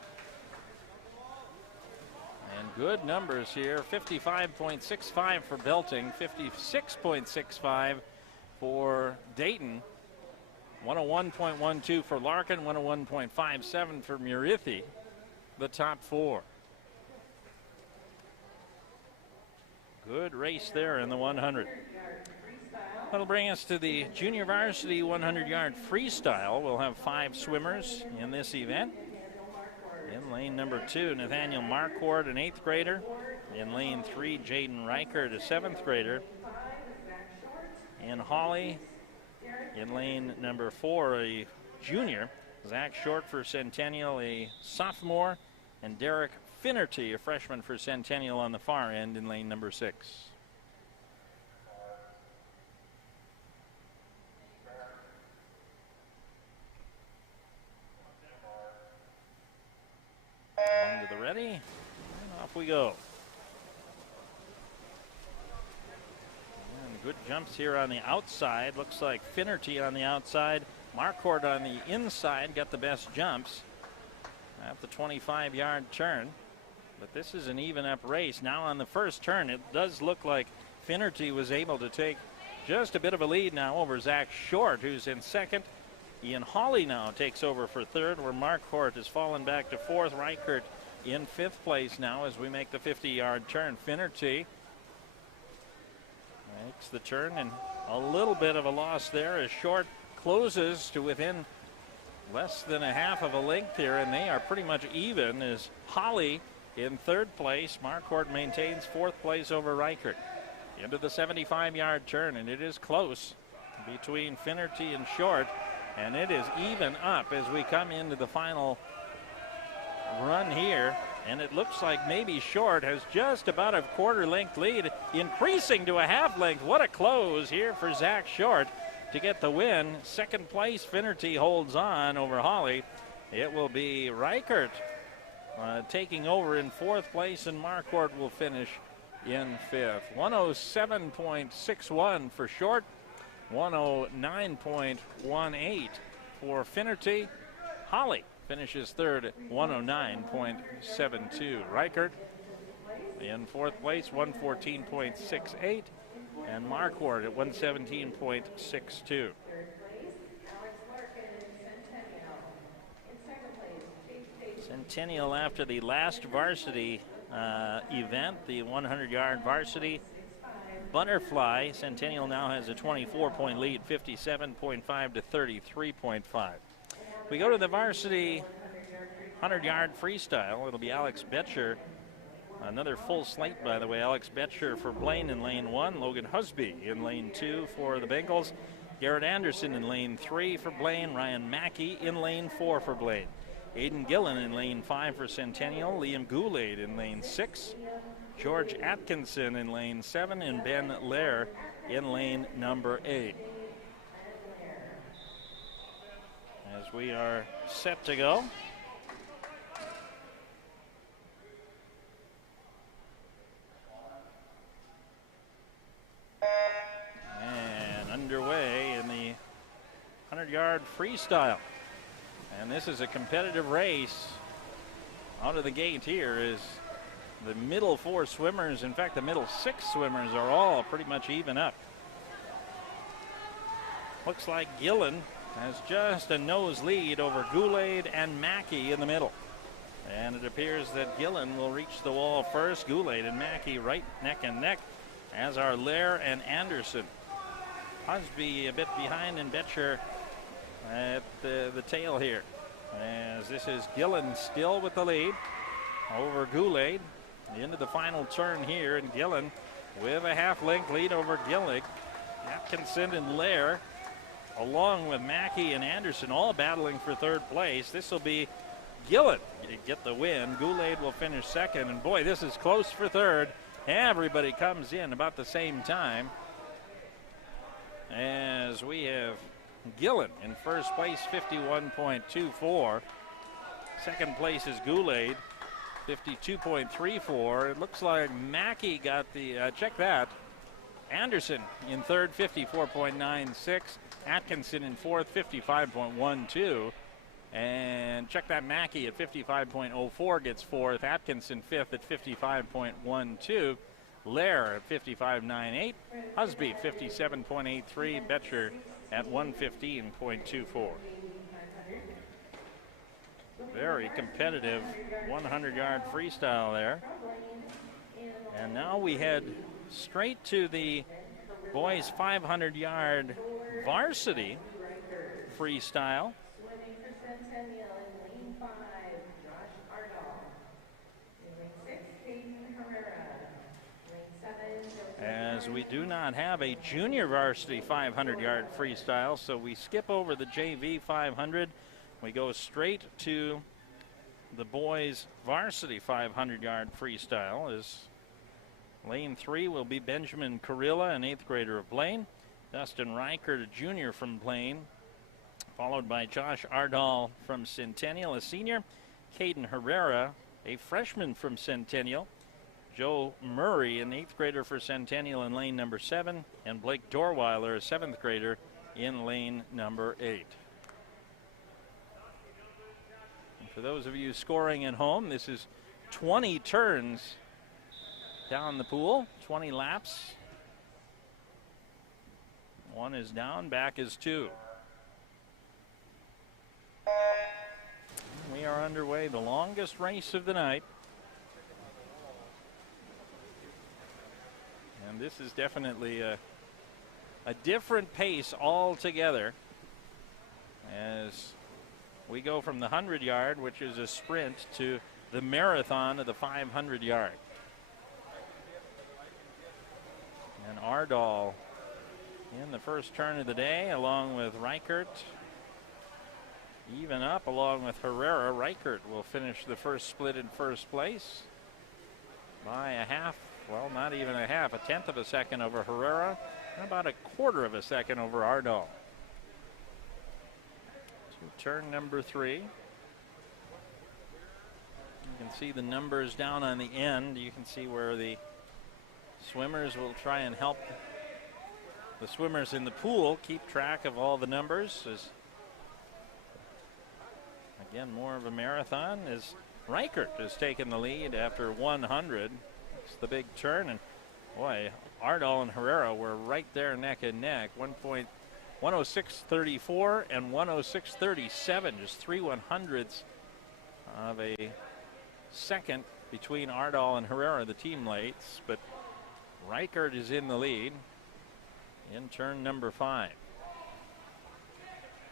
And good numbers here, 55.65 for Belting, 56.65 for Dayton, 101.12 for Larkin, 101.57 for Murithi, the top four. Good race there in the 100. That'll bring us to the junior varsity 100-yard freestyle. We'll have 5 swimmers in this event. In lane number 2, Nathaniel Marquardt, an 8th grader. In lane 3, Jaden Reichert, a 7th grader. In Holly, in lane number 4, a junior. Zach Short for Centennial, a sophomore. And Derek Finnerty, a freshman for Centennial on the far end in lane number 6. On to the ready, and off we go. And good jumps here on the outside. Looks like Finnerty on the outside. Marquardt on the inside got the best jumps at the 25-yard turn. But this is an even up race. Now on the first turn, it does look like Finnerty was able to take just a bit of a lead now over Zach Short, who's in second. Ian Hawley now takes over for third, where Marquardt has fallen back to fourth. Reichert in fifth place now as we make the 50-yard turn. Finnerty makes the turn, and a little bit of a loss there as Short closes to within less than a half of a length here, and they are pretty much even as Hawley in third place. Marquardt maintains fourth place over Reichert. Into the 75-yard turn, and it is close between Finnerty and Short, and it is even up as we come into the final run here, and it looks like maybe Short has just about a quarter length lead, increasing to a half length. What a close here for Zach Short to get the win. Second place, Finnerty holds on over Hawley. It will be Reichert taking over in fourth place, and Marquardt will finish in fifth. 107.61 for Short, 109.18 for Finnerty. Hawley finishes third at 109.72. Reichert in fourth place, 114.68, and Marquardt at 117.62. Centennial, after the last varsity event, the 100-yard varsity butterfly, Centennial now has a 24-point lead, 57.5 to 33.5. We go to the varsity 100-yard freestyle. It'll be Alex Betcher. Another full slate, by the way. Alex Betcher for Blaine in lane 1. Logan Husby in lane 2 for the Bengals. Garrett Anderson in lane 3 for Blaine. Ryan Mackey in lane 4 for Blaine. Aiden Gillen in lane 5 for Centennial. Liam Goulet in lane 6. George Atkinson in lane 7. And Ben Lair in lane number 8. As we are set to go. And underway in the 100-yard freestyle. And this is a competitive race. Out of the gate here is the middle 4 swimmers. In fact, the middle 6 swimmers are all pretty much even up. Looks like Gillen has just a nose lead over Goulet and Mackey in the middle. And it appears that Gillen will reach the wall first. Goulet and Mackey right neck and neck, as are Lair and Anderson. Husby a bit behind, and Betcher at the tail here. As this is Gillen still with the lead over Goulet into the final turn here, and Gillen with a half-length lead over Gillig. Atkinson and Lair, along with Mackey and Anderson, all battling for third place. This will be Gillen get the win. Goulet will finish second, and boy, this is close for third. Everybody comes in about the same time, as we have Gillen in first place, 51.24. Second place is Goulet, 52.34. It looks like Mackey got the, check that. Anderson in third, 54.96. Atkinson in fourth, 55.12. And check that, Mackey at 55.04 gets fourth. Atkinson fifth at 55.12. Lair at 55.98. Husby 57.83. Betcher at 115.24. Very competitive 100-yard freestyle there. And now we head straight to the boys 500-yard varsity freestyle. Swimming for Centennial in lane 5, Josh Ardall. In lane 6, Hayden Herrera. Lane 7, As we do not have a junior varsity 500-yard freestyle, so we skip over the JV 500. We go straight to the boys varsity 500-yard freestyle. As lane 3 will be Benjamin Carrilla, an 8th grader of Blaine. Dustin Reichert, a junior from Blaine, followed by Josh Ardall from Centennial, a senior. Caden Herrera, a freshman from Centennial. Joe Murray, an 8th grader for Centennial in lane number 7. And Blake Dorweiler, a 7th grader in lane number 8. And for those of you scoring at home, this is 20 turns down the pool, 20 laps. One is down, back is 2. We are underway, the longest race of the night. And this is definitely a different pace altogether, as we go from the 100-yard, which is a sprint, to the marathon of the 500-yard. And Ardall in the first turn of the day, along with Reichert. Even up along with Herrera. Reichert will finish the first split in first place by a half, well, not even a half, a tenth of a second over Herrera, and about a quarter of a second over Ardall. To turn number 3. You can see the numbers down on the end. You can see where the swimmers will try and help the swimmers in the pool keep track of all the numbers. As again, more of a marathon, as Reichert has taken the lead after 100. It's the big turn, and boy, Ardall and Herrera were right there neck and neck. 106.34 and 106.37, just 3/100ths of a second between Ardall and Herrera, the teammates. But Reichert is in the lead in turn number 5.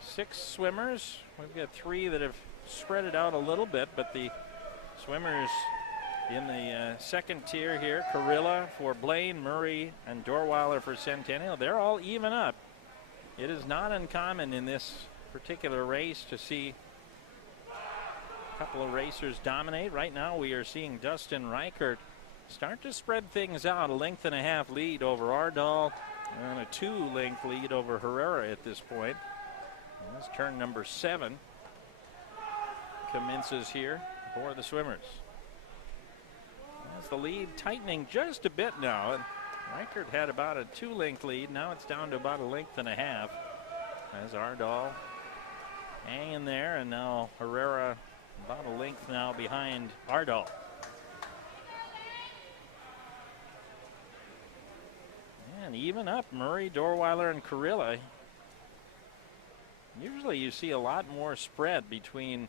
6 swimmers. We've got 3 that have spread it out a little bit, but the swimmers in the second tier here, Carrilla for Blaine, Murray, and Dorweiler for Centennial, they're all even up. It is not uncommon in this particular race to see a couple of racers dominate. Right now we are seeing Dustin Reichert start to spread things out. A length and a half lead over Ardall and a 2-length lead over Herrera at this point. And this turn number 7 commences here for the swimmers. As the lead tightening just a bit now. And Reichert had about a 2-length lead. Now it's down to about a length and a half. As Ardall hanging there, and now Herrera about a length now behind Ardall. And even up, Murray, Dorweiler, and Carrilla. Usually you see a lot more spread between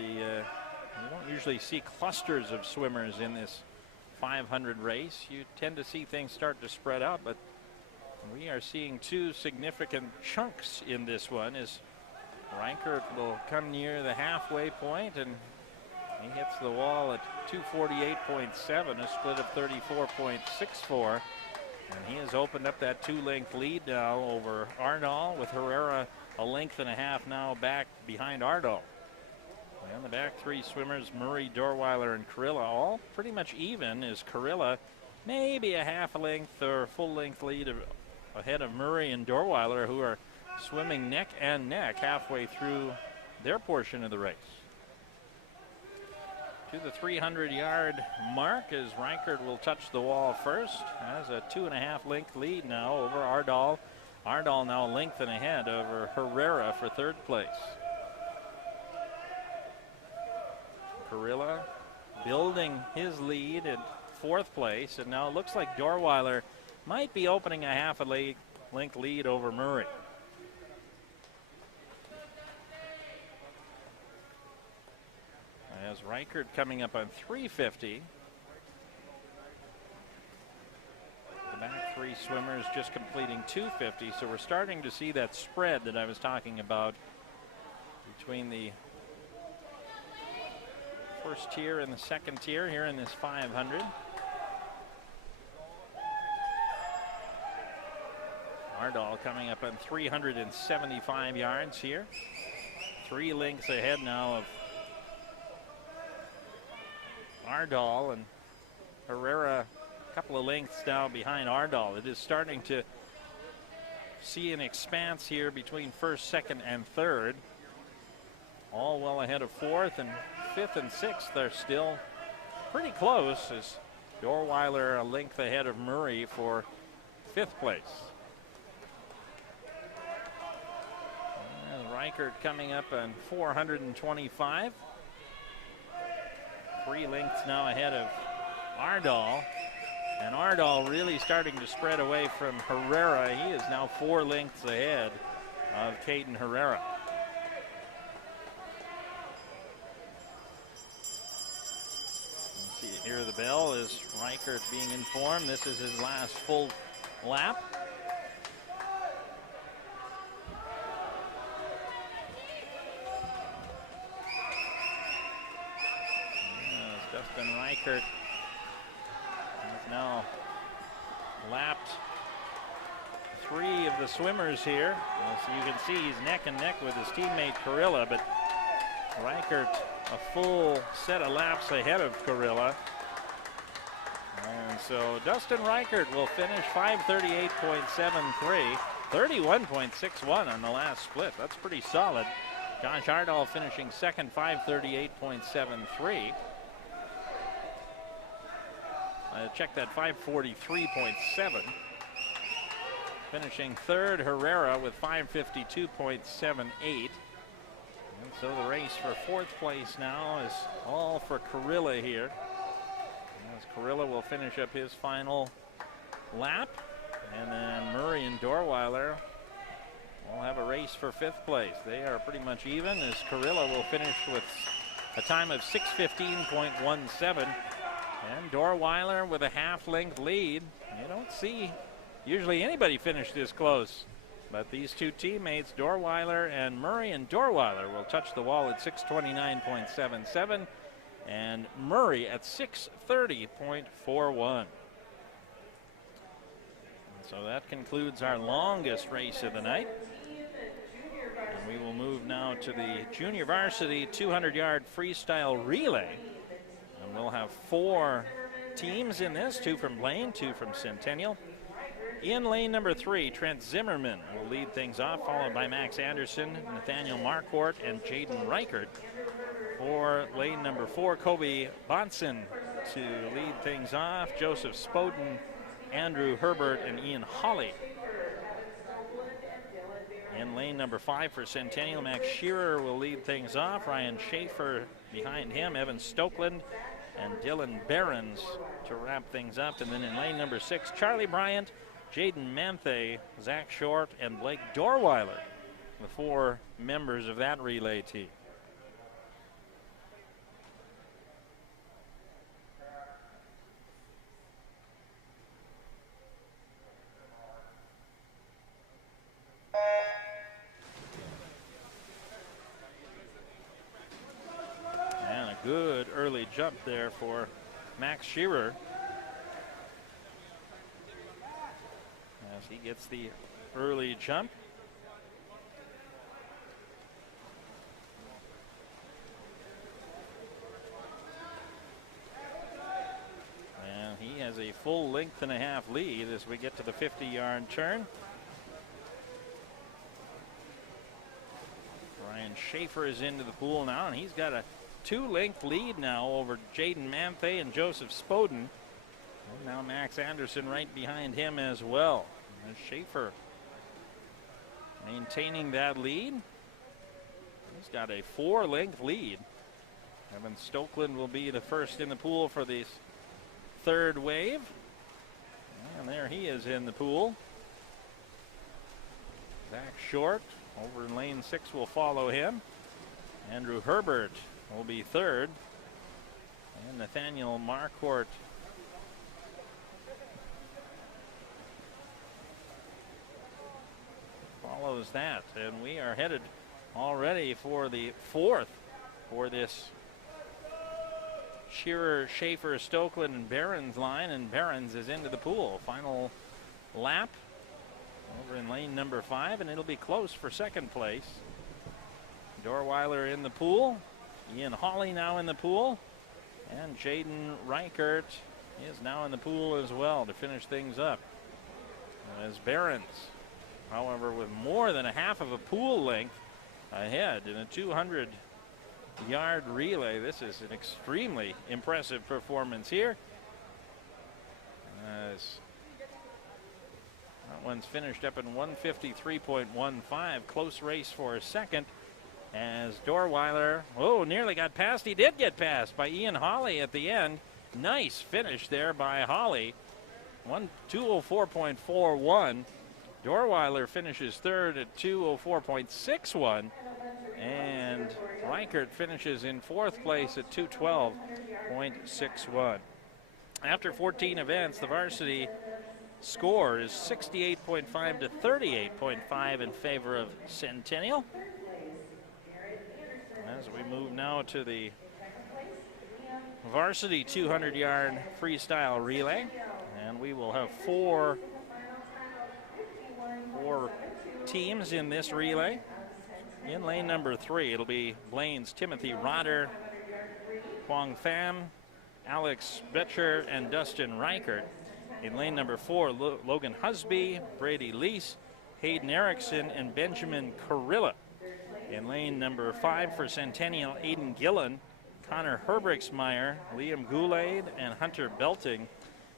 You don't usually see clusters of swimmers in this 500 race. You tend to see things start to spread out, but we are seeing two significant chunks in this one as Reichert will come near the halfway point, and he hits the wall at 248.7, a split of 34.64. And he has opened up that 2-length lead now over Ardal, with Herrera a length and a half now back behind Ardal. And the back three swimmers, Murray, Dorweiler, and Carilla, all pretty much even, as Carilla maybe a half a length or full length lead ahead of Murray and Dorweiler, who are swimming neck and neck halfway through their portion of the race. To the 300-yard mark, as Reichert will touch the wall first, has a 2.5 length lead now over Ardal. Ardal now a length and ahead over Herrera for third place. Carilla building his lead at fourth place, and now it looks like Dorweiler might be opening a half a length lead over Murray. As Reichert coming up on 350. The back three swimmers just completing 250, so we're starting to see that spread that I was talking about between the first tier and the second tier here in this 500. Ardal coming up on 375 yards here. 3 lengths ahead now of Ardal, and Herrera a couple of lengths down behind Ardal. It is starting to see an expanse here between first, second, and third. All well ahead of fourth, and fifth and sixth are still pretty close, as Dorweiler a length ahead of Murray for fifth place. And Reichert coming up on 425. 3 lengths now ahead of Ardal, and Ardal really starting to spread away from Herrera. He is now 4 lengths ahead of Caden Herrera. You see, hear the bell as Reichert being informed this is his last full lap. Reichert has now lapped 3 of the swimmers here. So you can see he's neck and neck with his teammate Carilla, but Reichert a full set of laps ahead of Carilla. And so Dustin Reichert will finish 538.73, 31.61 on the last split. That's pretty solid. Josh Ardal finishing second, 538.73. Check that, 543.7. Finishing third, Herrera with 552.78. And so the race for fourth place now is all for Carilla here, as Carilla will finish up his final lap. And then Murray and Dorweiler will have a race for fifth place. They are pretty much even, as Carilla will finish with a time of 6:15.17. And Dorweiler with a half-length lead. You don't see usually anybody finish this close, but these two teammates, Dorweiler and Murray, and Dorweiler will touch the wall at 6:29.77, and Murray at 6:30.41. So that concludes our longest race of the night. And we will move now to the junior varsity 200-yard freestyle relay. And we'll have 4 teams in this, 2 from Blaine, 2 from Centennial. In lane number 3, Trent Zimmerman will lead things off, followed by Max Anderson, Nathaniel Marquardt, and Jaden Reichert. For lane number 4, Kobe Bonson to lead things off, Joseph Spoden, Andrew Herbert, and Ian Hawley. In lane number 5 for Centennial, Max Shearer will lead things off, Ryan Schaefer behind him, Evan Stokeland and Dylan Behrens to wrap things up. And then in lane number 6, Charlie Bryant, Jaden Manthe, Zach Short, and Blake Dorweiler, the 4 members of that relay team. Good early jump there for Max Shearer as he gets the early jump. And he has a full length and a half lead as we get to the 50-yard turn. Ryan Schaefer is into the pool now, and he's got a 2-length lead now over Jaden Manthe and Joseph Spoden. And now Max Anderson right behind him as well. And Schaefer maintaining that lead. He's got a 4-length lead. Evan Stokeland will be the first in the pool for this third wave. And there he is in the pool. Zach Short over in lane 6 will follow him. Andrew Herbert will be third. And Nathaniel Marquardt follows that. And we are headed already for the fourth for this Shearer, Schaefer, Stokeland, and Barons line. And Barons is into the pool. Final lap over in lane number 5, and it'll be close for second place. Dorweiler in the pool. Ian Hawley now in the pool. And Jaden Reichert is now in the pool as well to finish things up. As Barons, however, with more than a half of a pool length ahead in a 200-yard relay. This is an extremely impressive performance here. As that one's finished up in 153.15. Close race for a second. As Dorweiler, nearly got past. He did get past by Ian Hawley at the end. Nice finish there by Hawley. 204.41. Dorweiler finishes third at 204.61. And Reichert finishes in fourth place at 212.61. After 14 events, the varsity score is 68.5 to 38.5 in favor of Centennial. As we move now to the varsity 200-yard freestyle relay, and we will have four teams in this relay. In lane number 3, it'll be Blaine's Timothy Rotter, Quang Pham, Alex Betcher, and Dustin Reichert. In lane number 4, Logan Husby, Brady Lease, Hayden Erickson, and Benjamin Carilla. In lane number 5 for Centennial, Aiden Gillen, Connor Herbrixmeyer, Liam Goulet, and Hunter Belting.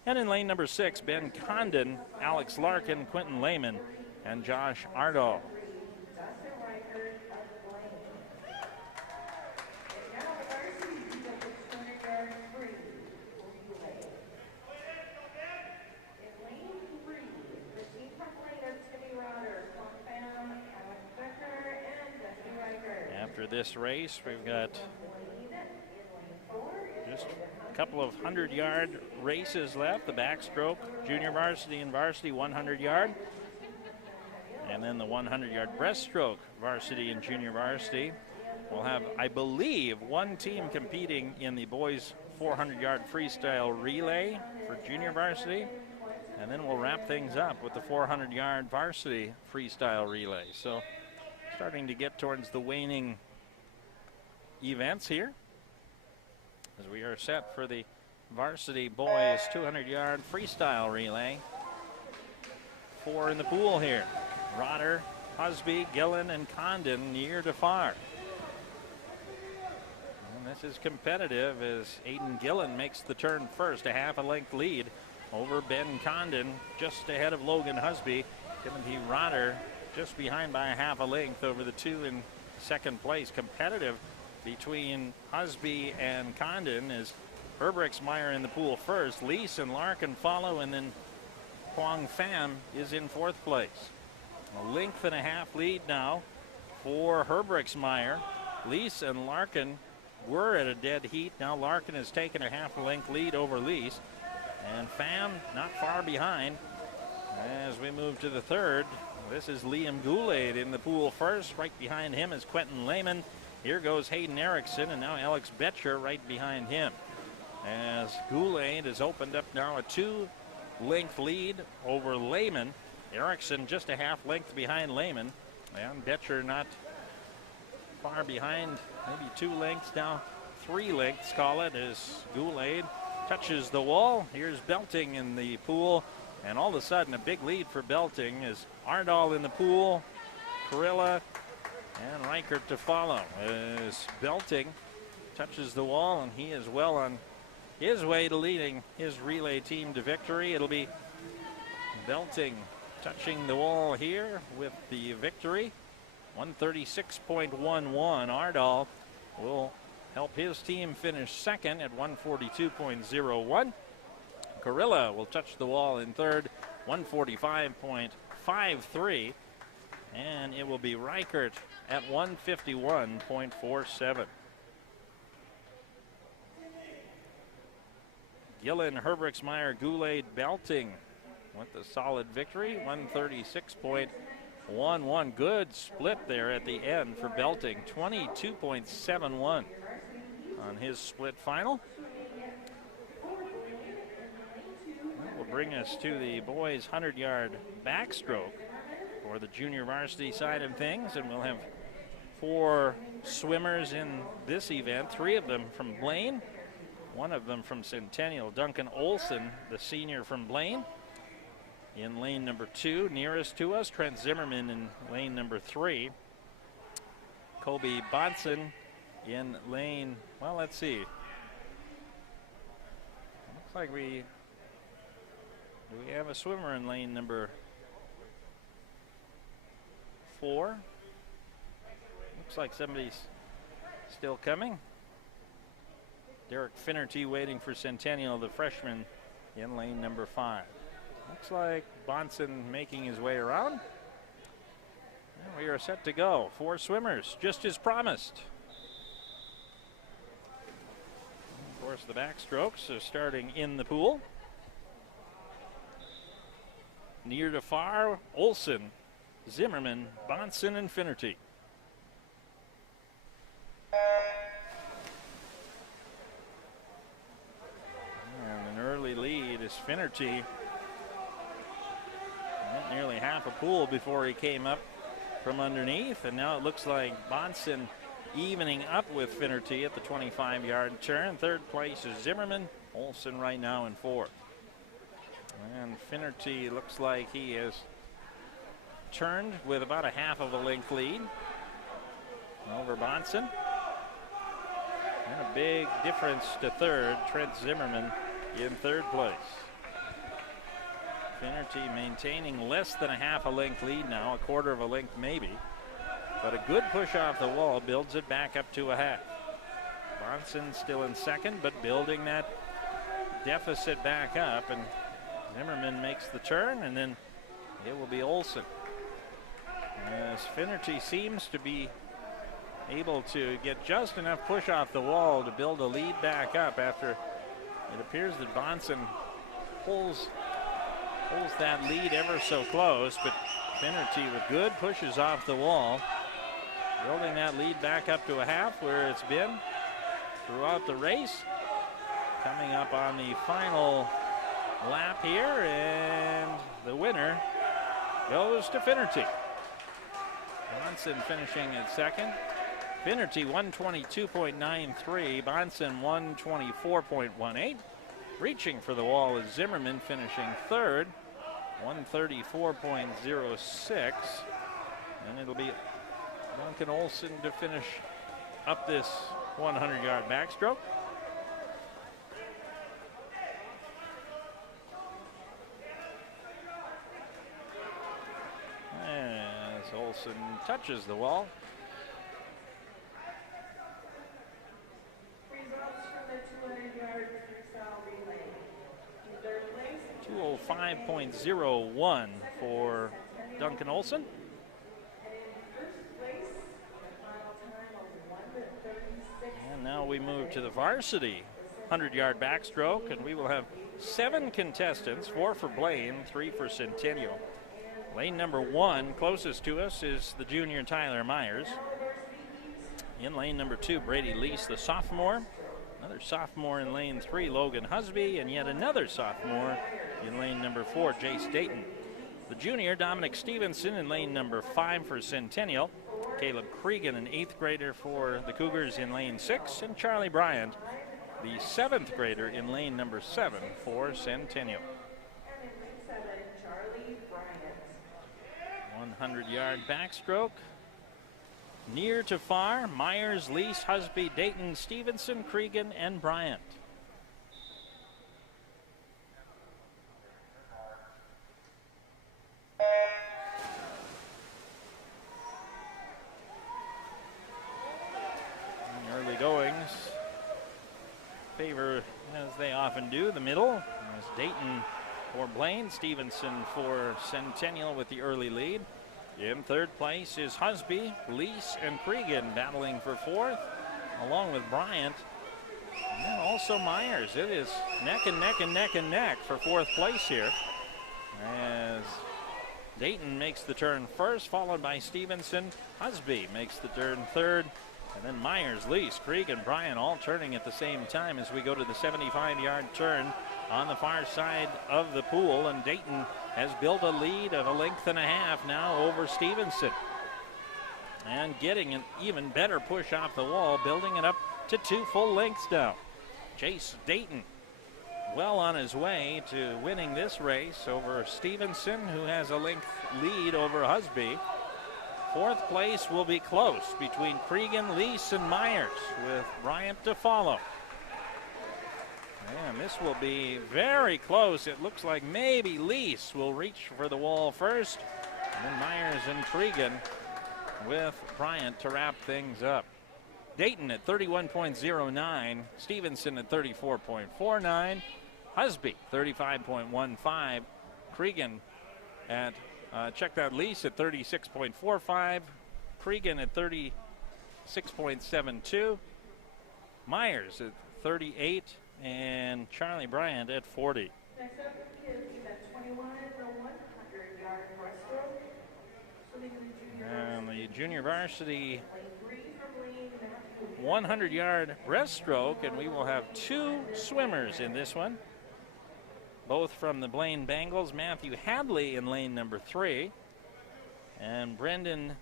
And in lane number 6, Ben Condon, Alex Larkin, Quentin Lehman, and Josh Ardall. After this race, we've got just a couple of 100-yard races left. The backstroke, junior varsity and varsity 100-yard. And then the 100-yard breaststroke, varsity and junior varsity. We'll have, I believe, one team competing in the boys 400-yard freestyle relay for junior varsity. And then we'll wrap things up with the 400-yard varsity freestyle relay. So starting to get towards the waning events here as we are set for the varsity boys 200-yard freestyle relay. 4 in the pool here. Rotter, Husby, Gillen, and Condon near to far. And this is competitive as Aiden Gillen makes the turn first, a half a length lead over Ben Condon, just ahead of Logan Husby. Timothy Rotter just behind by a half a length over the 2 in second place. Competitive between Husby and Condon as Herbrixmeyer in the pool first. Lease and Larkin follow, and then Quang Pham is in fourth place. A length and a half lead now for Herbrixmeyer. Lease and Larkin were at a dead heat. Now Larkin has taken a half a length lead over Lease. And Pham not far behind. As we move to the third, this is Liam Goulet in the pool first. Right behind him is Quentin Lehman. Here goes Hayden Erickson, and now Alex Betcher right behind him. As Goulet has opened up now a 2-length lead over Lehman. Erickson just a half length behind Lehman, and Betcher not far behind, maybe 2 lengths now, 3 lengths call it, as Goulet touches the wall. Here's Belting in the pool, and all of a sudden a big lead for Belting is Ardal in the pool, Carilla, and Reichert to follow as Belting touches the wall, and he is well on his way to leading his relay team to victory. It'll be Belting touching the wall here with the victory. 136.11. Ardal will help his team finish second at 142.01. Carilla will touch the wall in third, 145.53. And it will be Reichert at 151.47. Gillen, Herbricksmeyer, Goulet, Belting with the solid victory, 136.11. Good split there at the end for Belting, 22.71 on his split final. That will bring us to the boys' 100-yard backstroke for the junior varsity side of things, and we'll have 4 swimmers in this event, 3 of them from Blaine, 1 of them from Centennial. Duncan Olson, the senior from Blaine, in lane number 2, nearest to us. Trent Zimmerman in lane number 3. Kobe Bodson in lane, well, let's see. Looks like do we have a swimmer in lane number 4? Looks like somebody's still coming. Derek Finnerty waiting for Centennial, the freshman, in lane number 5. Looks like Bonson making his way around. And we are set to go. 4 swimmers, just as promised. Of course, the backstrokes are starting in the pool. Near to far, Olson, Zimmerman, Bonson, and Finnerty. And an early lead is Finnerty. Went nearly half a pool before he came up from underneath, and now it looks like Bonson evening up with Finnerty at the 25-yard turn. Third place is Zimmerman. Olson right now in 4th. And Finnerty looks like he has turned with about a half of a length lead over Bonson. And a big difference to third, Trent Zimmerman in 3rd place. Finnerty maintaining less than a half a length lead now, a quarter of a length maybe. But a good push off the wall builds it back up to a half. Bonson still in 2nd, but building that deficit back up, and Zimmerman makes the turn, and then it will be Olson. As Finnerty seems to be able to get just enough push off the wall to build a lead back up after it appears that Bonson pulls that lead ever so close, but Finnerty with good pushes off the wall, building that lead back up to a half where it's been throughout the race. Coming up on the final lap here, and the winner goes to Finnerty. Bonson finishing at 2nd. Finnerty 122.93, Bonson 124.18. Reaching for the wall is Zimmerman, finishing 3rd, 134.06. And it'll be Duncan Olson to finish up this 100-yard backstroke. As Olson touches the wall. Results from the 200-yard freestyle relay. In 3rd place, 205.01 for Duncan Olson. and in 1st place, the final time of 1:36. And now we move to the varsity 100-yard backstroke, and we will have 7 contestants, 4 for Blaine, 3 for Centennial. Lane number 1, closest to us, is the junior Tyler Myers. In lane number 2, Brady Lease, the sophomore. Another sophomore in lane 3, Logan Husby, and yet another sophomore in lane number 4, Jace Dayton. The junior, Dominic Stevenson, in lane number 5 for Centennial. Caleb Cregan, an 8th grader for the Cougars in lane 6, and Charlie Bryant, the 7th grader in lane number 7 for Centennial. 100-yard backstroke. Near to far, Myers, Lease, Husby, Dayton, Stevenson, Cregan, and Bryant. Early goings favor, as they often do, the middle. As Dayton for Blaine, Stevenson for Centennial with the early lead. In 3rd place is Husby, Lease, and Cregan battling for 4th, along with Bryant. And also Myers. It is neck and neck and neck and neck for 4th place here, as Dayton makes the turn first, followed by Stevenson. Husby makes the turn 3rd, and then Myers, Lease, Cregan, Bryant all turning at the same time as we go to the 75-yard turn on the far side of the pool, and Dayton has built a lead of a length and a half now over Stevenson, and getting an even better push off the wall, building it up to 2 full lengths now. Jace Dayton well on his way to winning this race over Stevenson, who has a length lead over Husby. 4th place will be close between Cregan, Lease, and Myers, with Bryant to follow. And this will be very close. It looks like maybe Lease will reach for the wall first, and then Myers and Cregan with Bryant to wrap things up. Dayton at 31.09, Stevenson at 34.49, Husby 35.15, Cregan at, check that, Lease at 36.45, Cregan at 36.72, Myers at 38, and Charlie Bryant at 40. Next up is event 21, the 100-yard breaststroke. And the junior varsity 100-yard breaststroke, and we will have 2 swimmers in this one, both from the Blaine Bengals. Matthew Hadley in lane number 3, and Brendan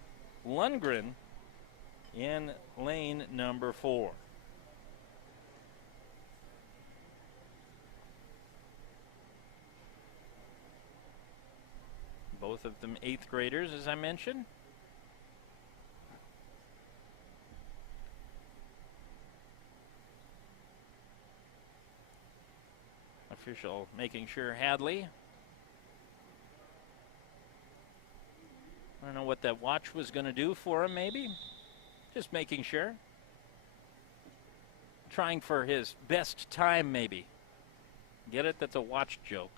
Lundgren in lane number 4. Both of them 8th graders, as I mentioned. Official making sure Hadley. I don't know what that watch was going to do for him, maybe. Just making sure. Trying for his best time, maybe. Get it? That's a watch joke.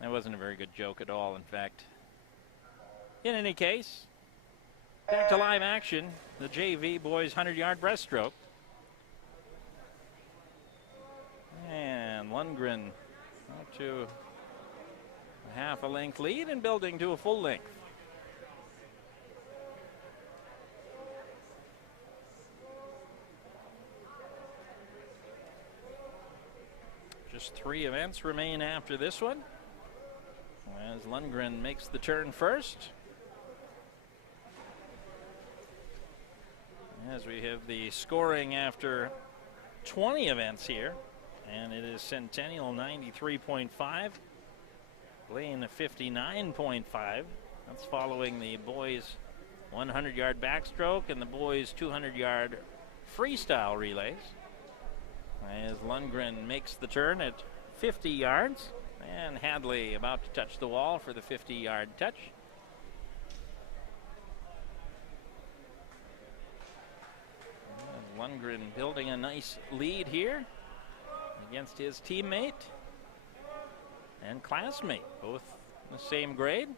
That wasn't a very good joke at all, in fact. In any case, back to live action. The JV boys 100-yard breaststroke. And Lundgren up to a half a length lead and building to a full length. Just 3 events remain after this one, as Lundgren makes the turn first. As we have the scoring after 20 events here, and it is Centennial 93.5, Blaine 59.5. That's following the boys 100-yard backstroke and the boys 200-yard freestyle relays, as Lundgren makes the turn at 50 yards. And Hadley about to touch the wall for the 50-yard touch. And Lundgren building a nice lead here against his teammate and classmate, both the same grade.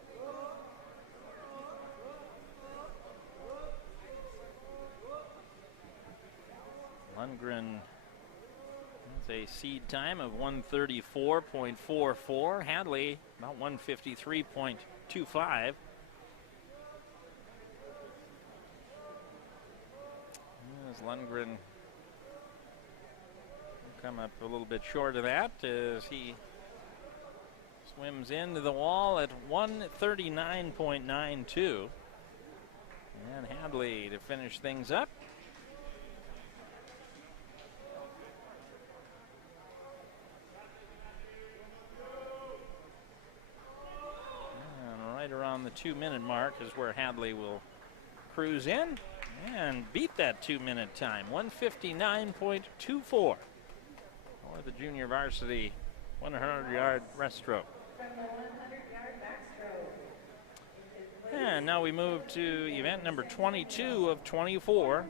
Lundgren a seed time of 1:34.44. Hadley about 1:53.25. Lundgren will come up a little bit short of that as he swims into the wall at 1:39.92. And Hadley to finish things up. And right around the 2-minute mark is where Hadley will cruise in and beat that 2-minute time, 1:59.24 for the junior varsity 100-yard breaststroke. From the 100-yard backstroke. And now we move to event number 22 of 24.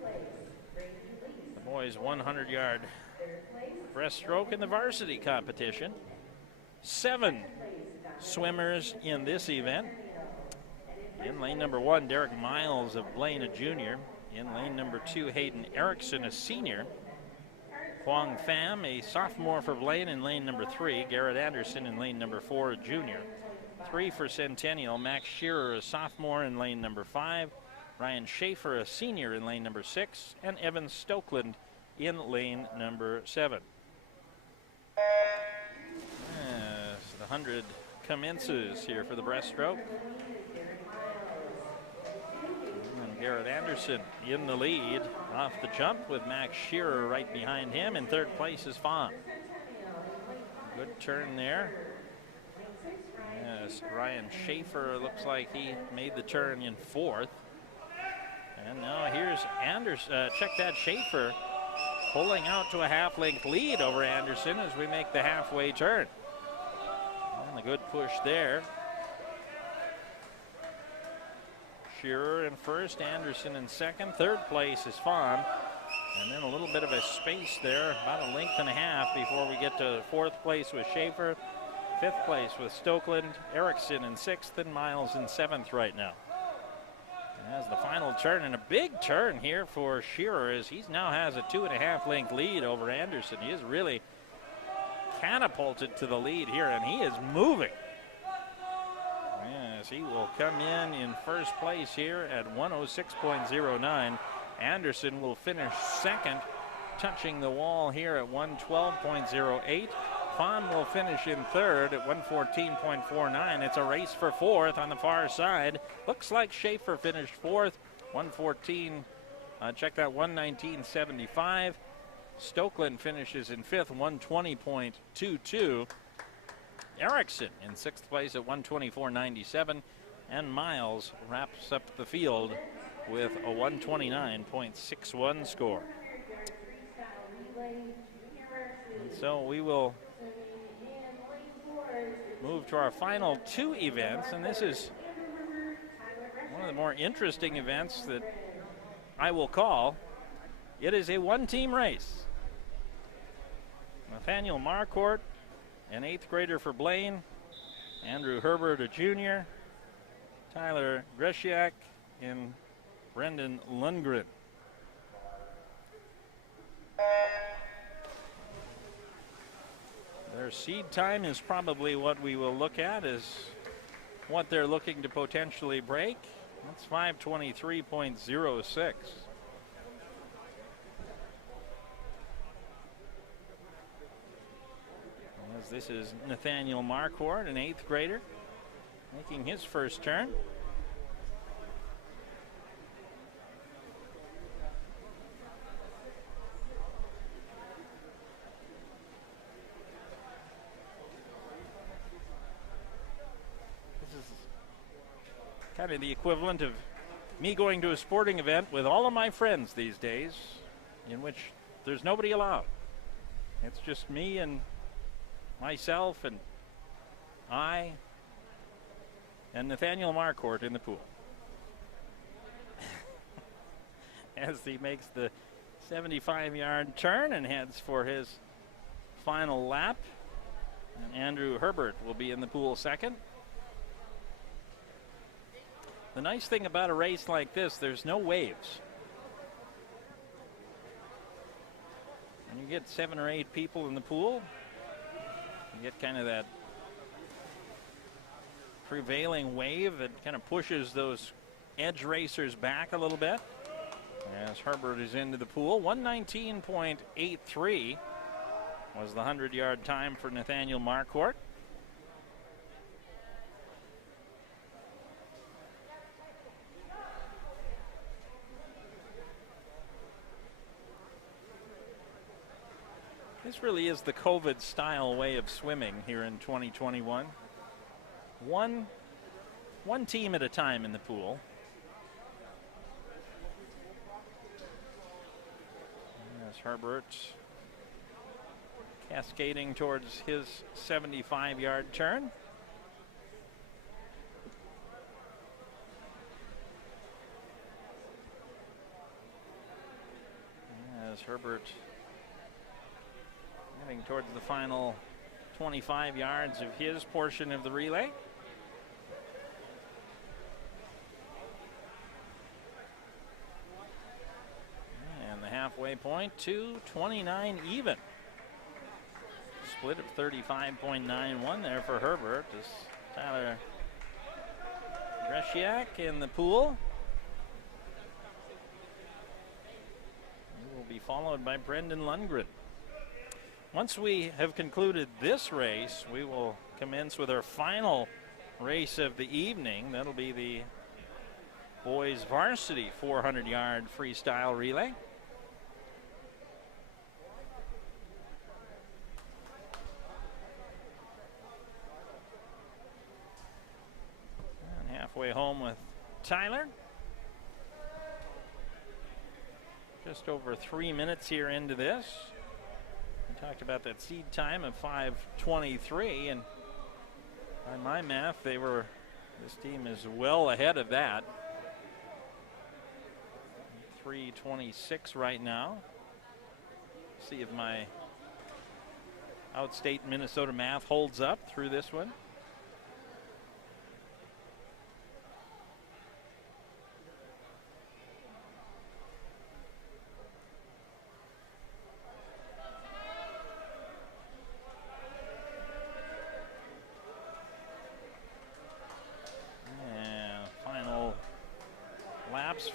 The boys 100-yard breaststroke in the varsity competition. 7 swimmers in this event. In lane number 1, Derek Miles of Blaine, a junior. In lane number 2, Hayden Erickson, a senior. Huang Pham, a sophomore for Blaine, in lane number 3. Garrett Anderson in lane number 4, a junior. 3 for Centennial, Max Shearer, a sophomore, in lane number 5. Ryan Schaefer, a senior, in lane number 6. And Evan Stokeland in lane number 7. As the 100 commences here for the breaststroke. And Garrett Anderson in the lead off the jump with Max Shearer right behind him. In third place is Pham. Good turn there. Yes, Ryan Schaefer looks like he made the turn in fourth. And now here's Anderson. Check that, Schaefer pulling out to a half-length lead over Anderson as we make the halfway turn. And a good push there. Shearer in first, Anderson in second. Third place is Pham. And then a little bit of a space there, about a length and a half before we get to fourth place with Schaefer. Fifth place with Stokeland, Erickson in sixth, and Miles in seventh right now. As the final turn, and a big turn here for Shearer as he now has a 2.5 length lead over Anderson. He is really catapulted to the lead here, and he is moving. Yes, he will come in first place here at 1:06.09. Anderson will finish second, touching the wall here at 1:12.08. Pham will finish in third at 1:14.49. It's a race for fourth on the far side. Looks like Schaefer finished fourth, 1:14. Check that, 1:19.75. Stokeland finishes in fifth, 1:20.22. Erickson in sixth place at 1:24.97. And Miles wraps up the field with a 1:29.61 score. And so we will move to our final 2 events, and this is one of the more interesting events that I will call. It is a one-team race. Nathaniel Marcourt, an 8th grader for Blaine. Andrew Herbert, a junior. Tyler Gresiak and Brendan Lundgren. Their seed time is probably what we will look at, is what they're looking to potentially break. That's 5:23.06. As this is Nathaniel Marcourt, an 8th grader, making his first turn. Kind of the equivalent of me going to a sporting event with all of my friends these days, in which there's nobody allowed. It's just me and myself and I and Nathaniel Marcourt in the pool. As he makes the 75-yard turn and heads for his final lap. And Andrew Herbert will be in the pool second. The nice thing about a race like this, there's no waves. When you get 7 or 8 people in the pool, you get kind of that prevailing wave that kind of pushes those edge racers back a little bit. as Herbert is into the pool. 119.83 was the 100-yard time for Nathaniel Marquardt. This really is the COVID-style way of swimming here in 2021. One team at a time in the pool. As Herbert cascading towards his 75-yard turn. As Herbert heading towards the final 25 yards of his portion of the relay. And the halfway point, 2:29 even. Split of 35.91 there for Herbert. As Tyler Gresiak in the pool. He will be followed by Brendan Lundgren. Once we have concluded this race, we will commence with our final race of the evening. That'll be the boys varsity 400-yard freestyle relay. And halfway home with Tyler. Just over 3 minutes here into this. Talked about that seed time of 5:23, and by my math, this team is well ahead of that. 3:26 right now. See if my outstate Minnesota math holds up through this one.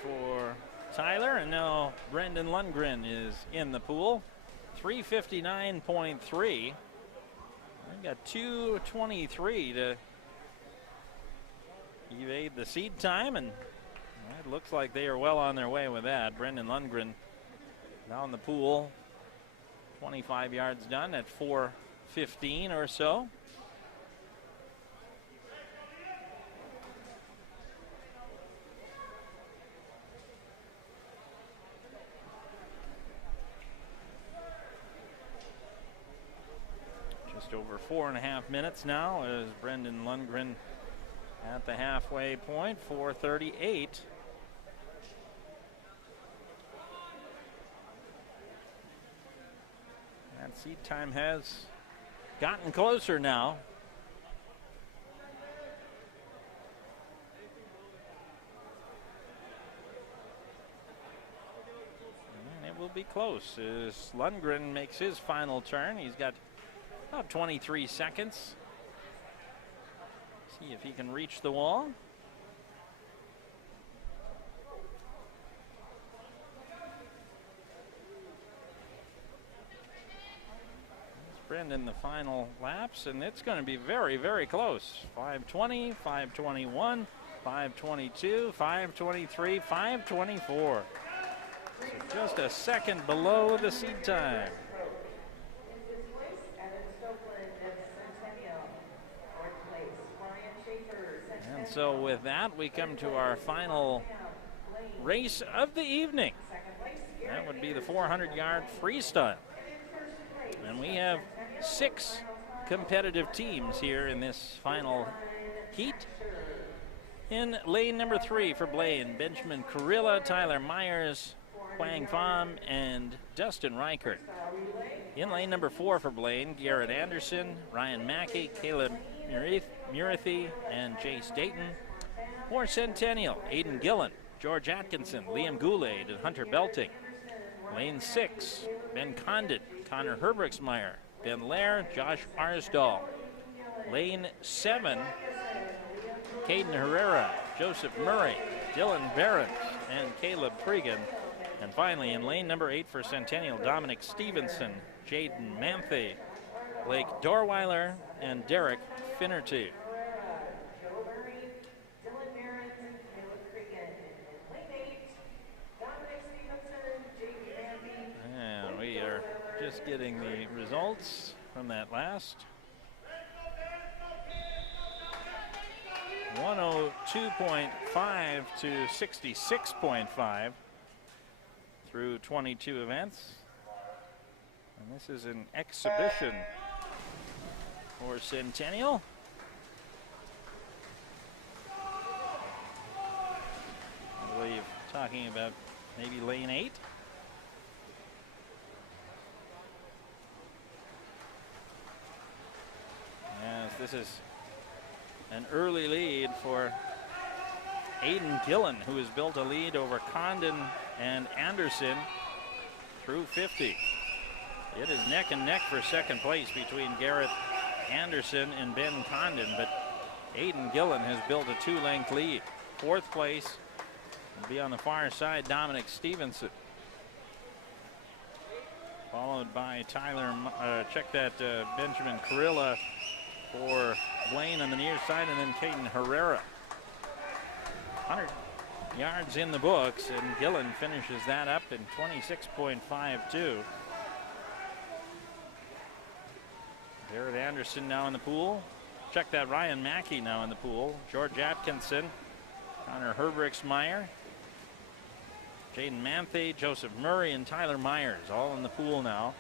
For Tyler, and now Brendan Lundgren is in the pool. 3:59.3. We've got 2:23 to evade the seed time, and it looks like they are well on their way with that. Brendan Lundgren down the pool, 25 yards done at 4:15 or so. Over 4.5 minutes now as Brendan Lundgren at the halfway point, 4:38. That seed time has gotten closer now. And it will be close as Lundgren makes his final turn. He's got about 23 seconds. See if he can reach the wall. It's Brendan the final laps, and it's going to be very, very close. 5:20, 5:21, 5:22, 5:23, 5:24. So just a second below the seed time. And so with that, we come to our final race of the evening. That would be the 400-yard freestyle. And we have 6 competitive teams here in this final heat. In lane number 3 for Blaine, Benjamin Kurilla, Tyler Myers, Quang Pham, and Dustin Reichert. In lane number 4 for Blaine, Garrett Anderson, Ryan Mackey, Caleb Murathy, and Jace Dayton. For Centennial, Aiden Gillen, George Atkinson, Liam Goulet, and Hunter Belting. Lane 6, Ben Condit, Connor Herbricksmeyer, Ben Lair, Josh Arsdahl. Lane 7, Caden Herrera, Joseph Murray, Dylan Behrens, and Caleb Pregan. And finally, in lane number 8 for Centennial, Dominic Stevenson, Jaden Manthe, Blake Dorweiler, and Derek Finnerty. And we are just getting the results from that last. 102.5 to 66.5 through 22 events. And this is an exhibition for Centennial. I believe talking about maybe lane 8. Yes, this is an early lead for Aiden Gillen, who has built a lead over Condon and Anderson through 50. It is neck and neck for second place between Garrett Anderson and Ben Condon, but Aiden Gillen has built a 2-length lead. Fourth place will be on the far side, Dominic Stevenson, followed by Benjamin Carilla for Blaine on the near side, and then Caden Herrera. 100 yards in the books, and Gillen finishes that up in 26.52. Garrett Anderson now in the pool. Check that, Ryan Mackey now in the pool. George Atkinson, Connor Herbrixmeyer, Jaden Manthe, Joseph Murray, and Tyler Myers all in the pool now.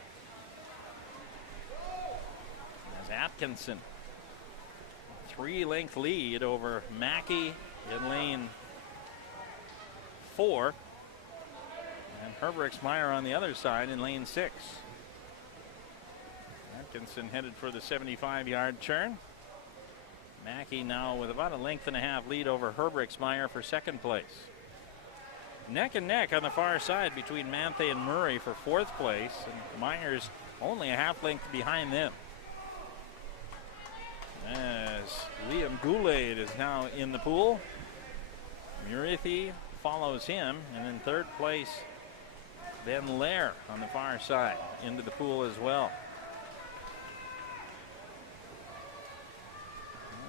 As Atkinson, 3-length lead over Mackey in lane 4, and Herbrixmeyer on the other side in lane 6. Atkinson headed for the 75-yard turn. Mackey now with about a length and a half lead over Herbrixmeyer for second place. Neck and neck on the far side between Manthe and Murray for fourth place, and Myers only a half length behind them. As Liam Goulet is now in the pool. Murithi follows him, and in third place, Ben Lair on the far side into the pool as well.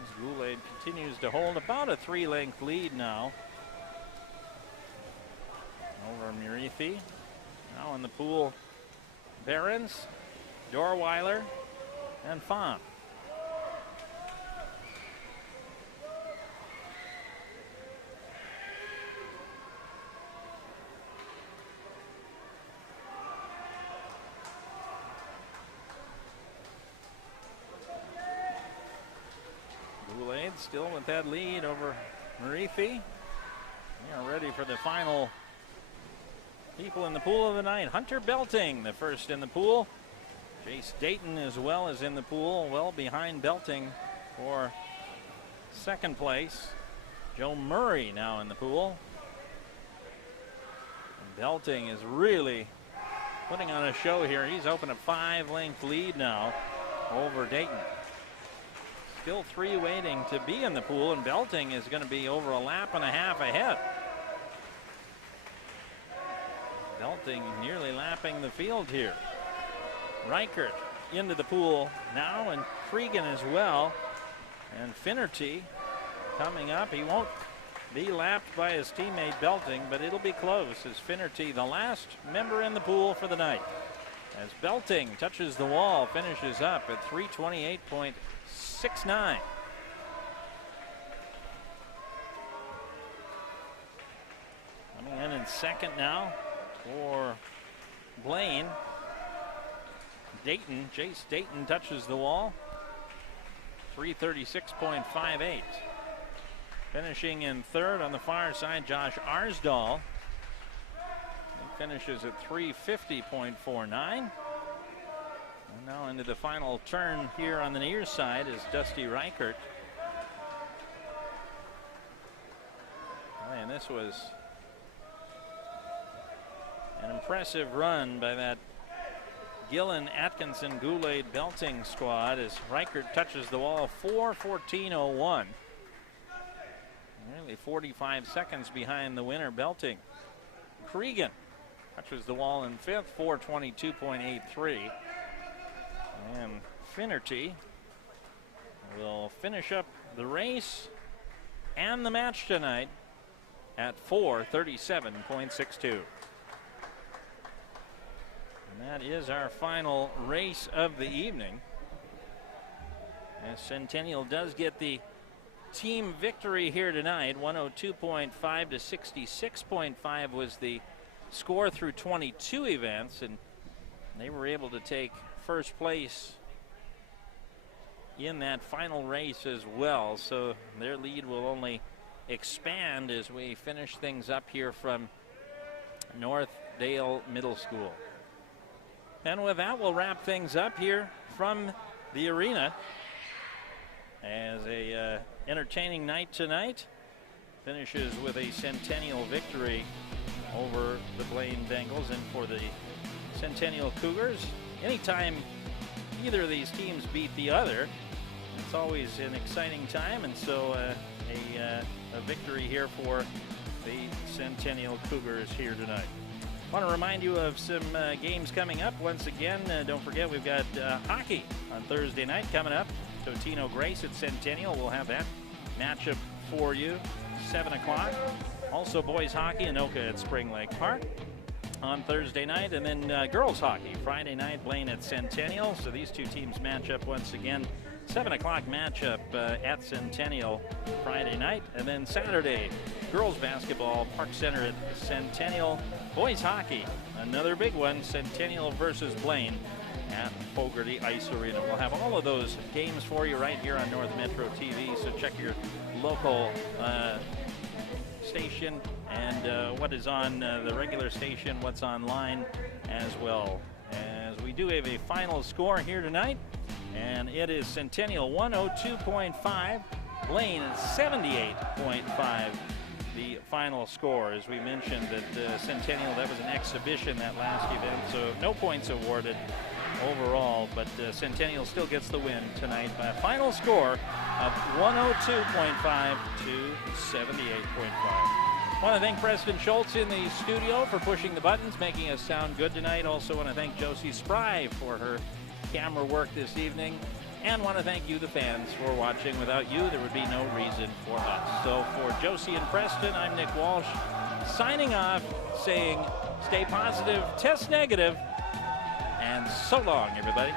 As Goulet continues to hold about a 3-length lead now over Murithi. Now in the pool, Behrens, Dorweiler, and Fahn. Still with that lead over Murithi. We are ready for the final people in the pool of the night. Hunter Belting, the first in the pool. Jace Dayton as well is in the pool, well behind Belting for second place. Joe Murray now in the pool. And Belting is really putting on a show here. He's opened a 5-length lead now over Dayton. Still 3 waiting to be in the pool, and Belting is going to be over a lap and a half ahead. Belting nearly lapping the field here. Reichert into the pool now, and Cregan as well. And Finnerty coming up. He won't be lapped by his teammate Belting, but it'll be close as Finnerty, the last member in the pool for the night. As Belting touches the wall, finishes up at 328.69. Coming in second now for Blaine. Dayton, Jace Dayton touches the wall. 336.58. Finishing in third on the far side, Josh Arsdahl. He finishes at 350.49. And now into the final turn here on the near side is Dusty Reichert. And this was an impressive run by that Gillen, Atkinson, Goulet, Belting squad as Reichert touches the wall. 4:14.01. Nearly 45 seconds behind the winner, Belting. Cregan touches the wall in fifth, 422.83. And Finnerty will finish up the race and the match tonight at 437.62. And that is our final race of the evening. As Centennial does get the team victory here tonight. 102.5 to 66.5 was the score through 22 events, and they were able to take first place in that final race as well. So their lead will only expand as we finish things up here from Northdale Middle School. And with that, we'll wrap things up here from the arena as a entertaining night tonight. Finishes with a Centennial victory over the Blaine Bengals. And for the Centennial Cougars, anytime either of these teams beat the other, it's always an exciting time. And so a victory here for the Centennial Cougars here tonight. I want to remind you of some games coming up. Once again, don't forget we've got hockey on Thursday night coming up. Totino Grace at Centennial. We'll have that matchup for you, 7 o'clock. Also boys hockey, Anoka at Spring Lake Park on Thursday night. And then girls hockey, Friday night, Blaine at Centennial. So these two teams match up once again. 7 o'clock matchup at Centennial Friday night. And then Saturday, girls basketball, Park Center at Centennial. Boys hockey, another big one, Centennial versus Blaine at Fogarty Ice Arena. We'll have all of those games for you right here on North Metro TV, so check your local station and what is on the regular station, what's online as well. As we do have a final score here tonight, and it is Centennial 102.5, Blaine 78.5. The final score. As we mentioned, that Centennial, that was an exhibition, that last event, so no points awarded overall, but Centennial still gets the win tonight by a final score of 102.5 to 78.5. I want to thank Preston Schultz in the studio for pushing the buttons, making us sound good tonight. Also want to thank Josie Spry for her camera work this evening. And want to thank you, the fans, for watching. Without you, there would be no reason for us. So for Josie and Preston, I'm Nick Walsh, signing off, saying stay positive, test negative, and so long, everybody.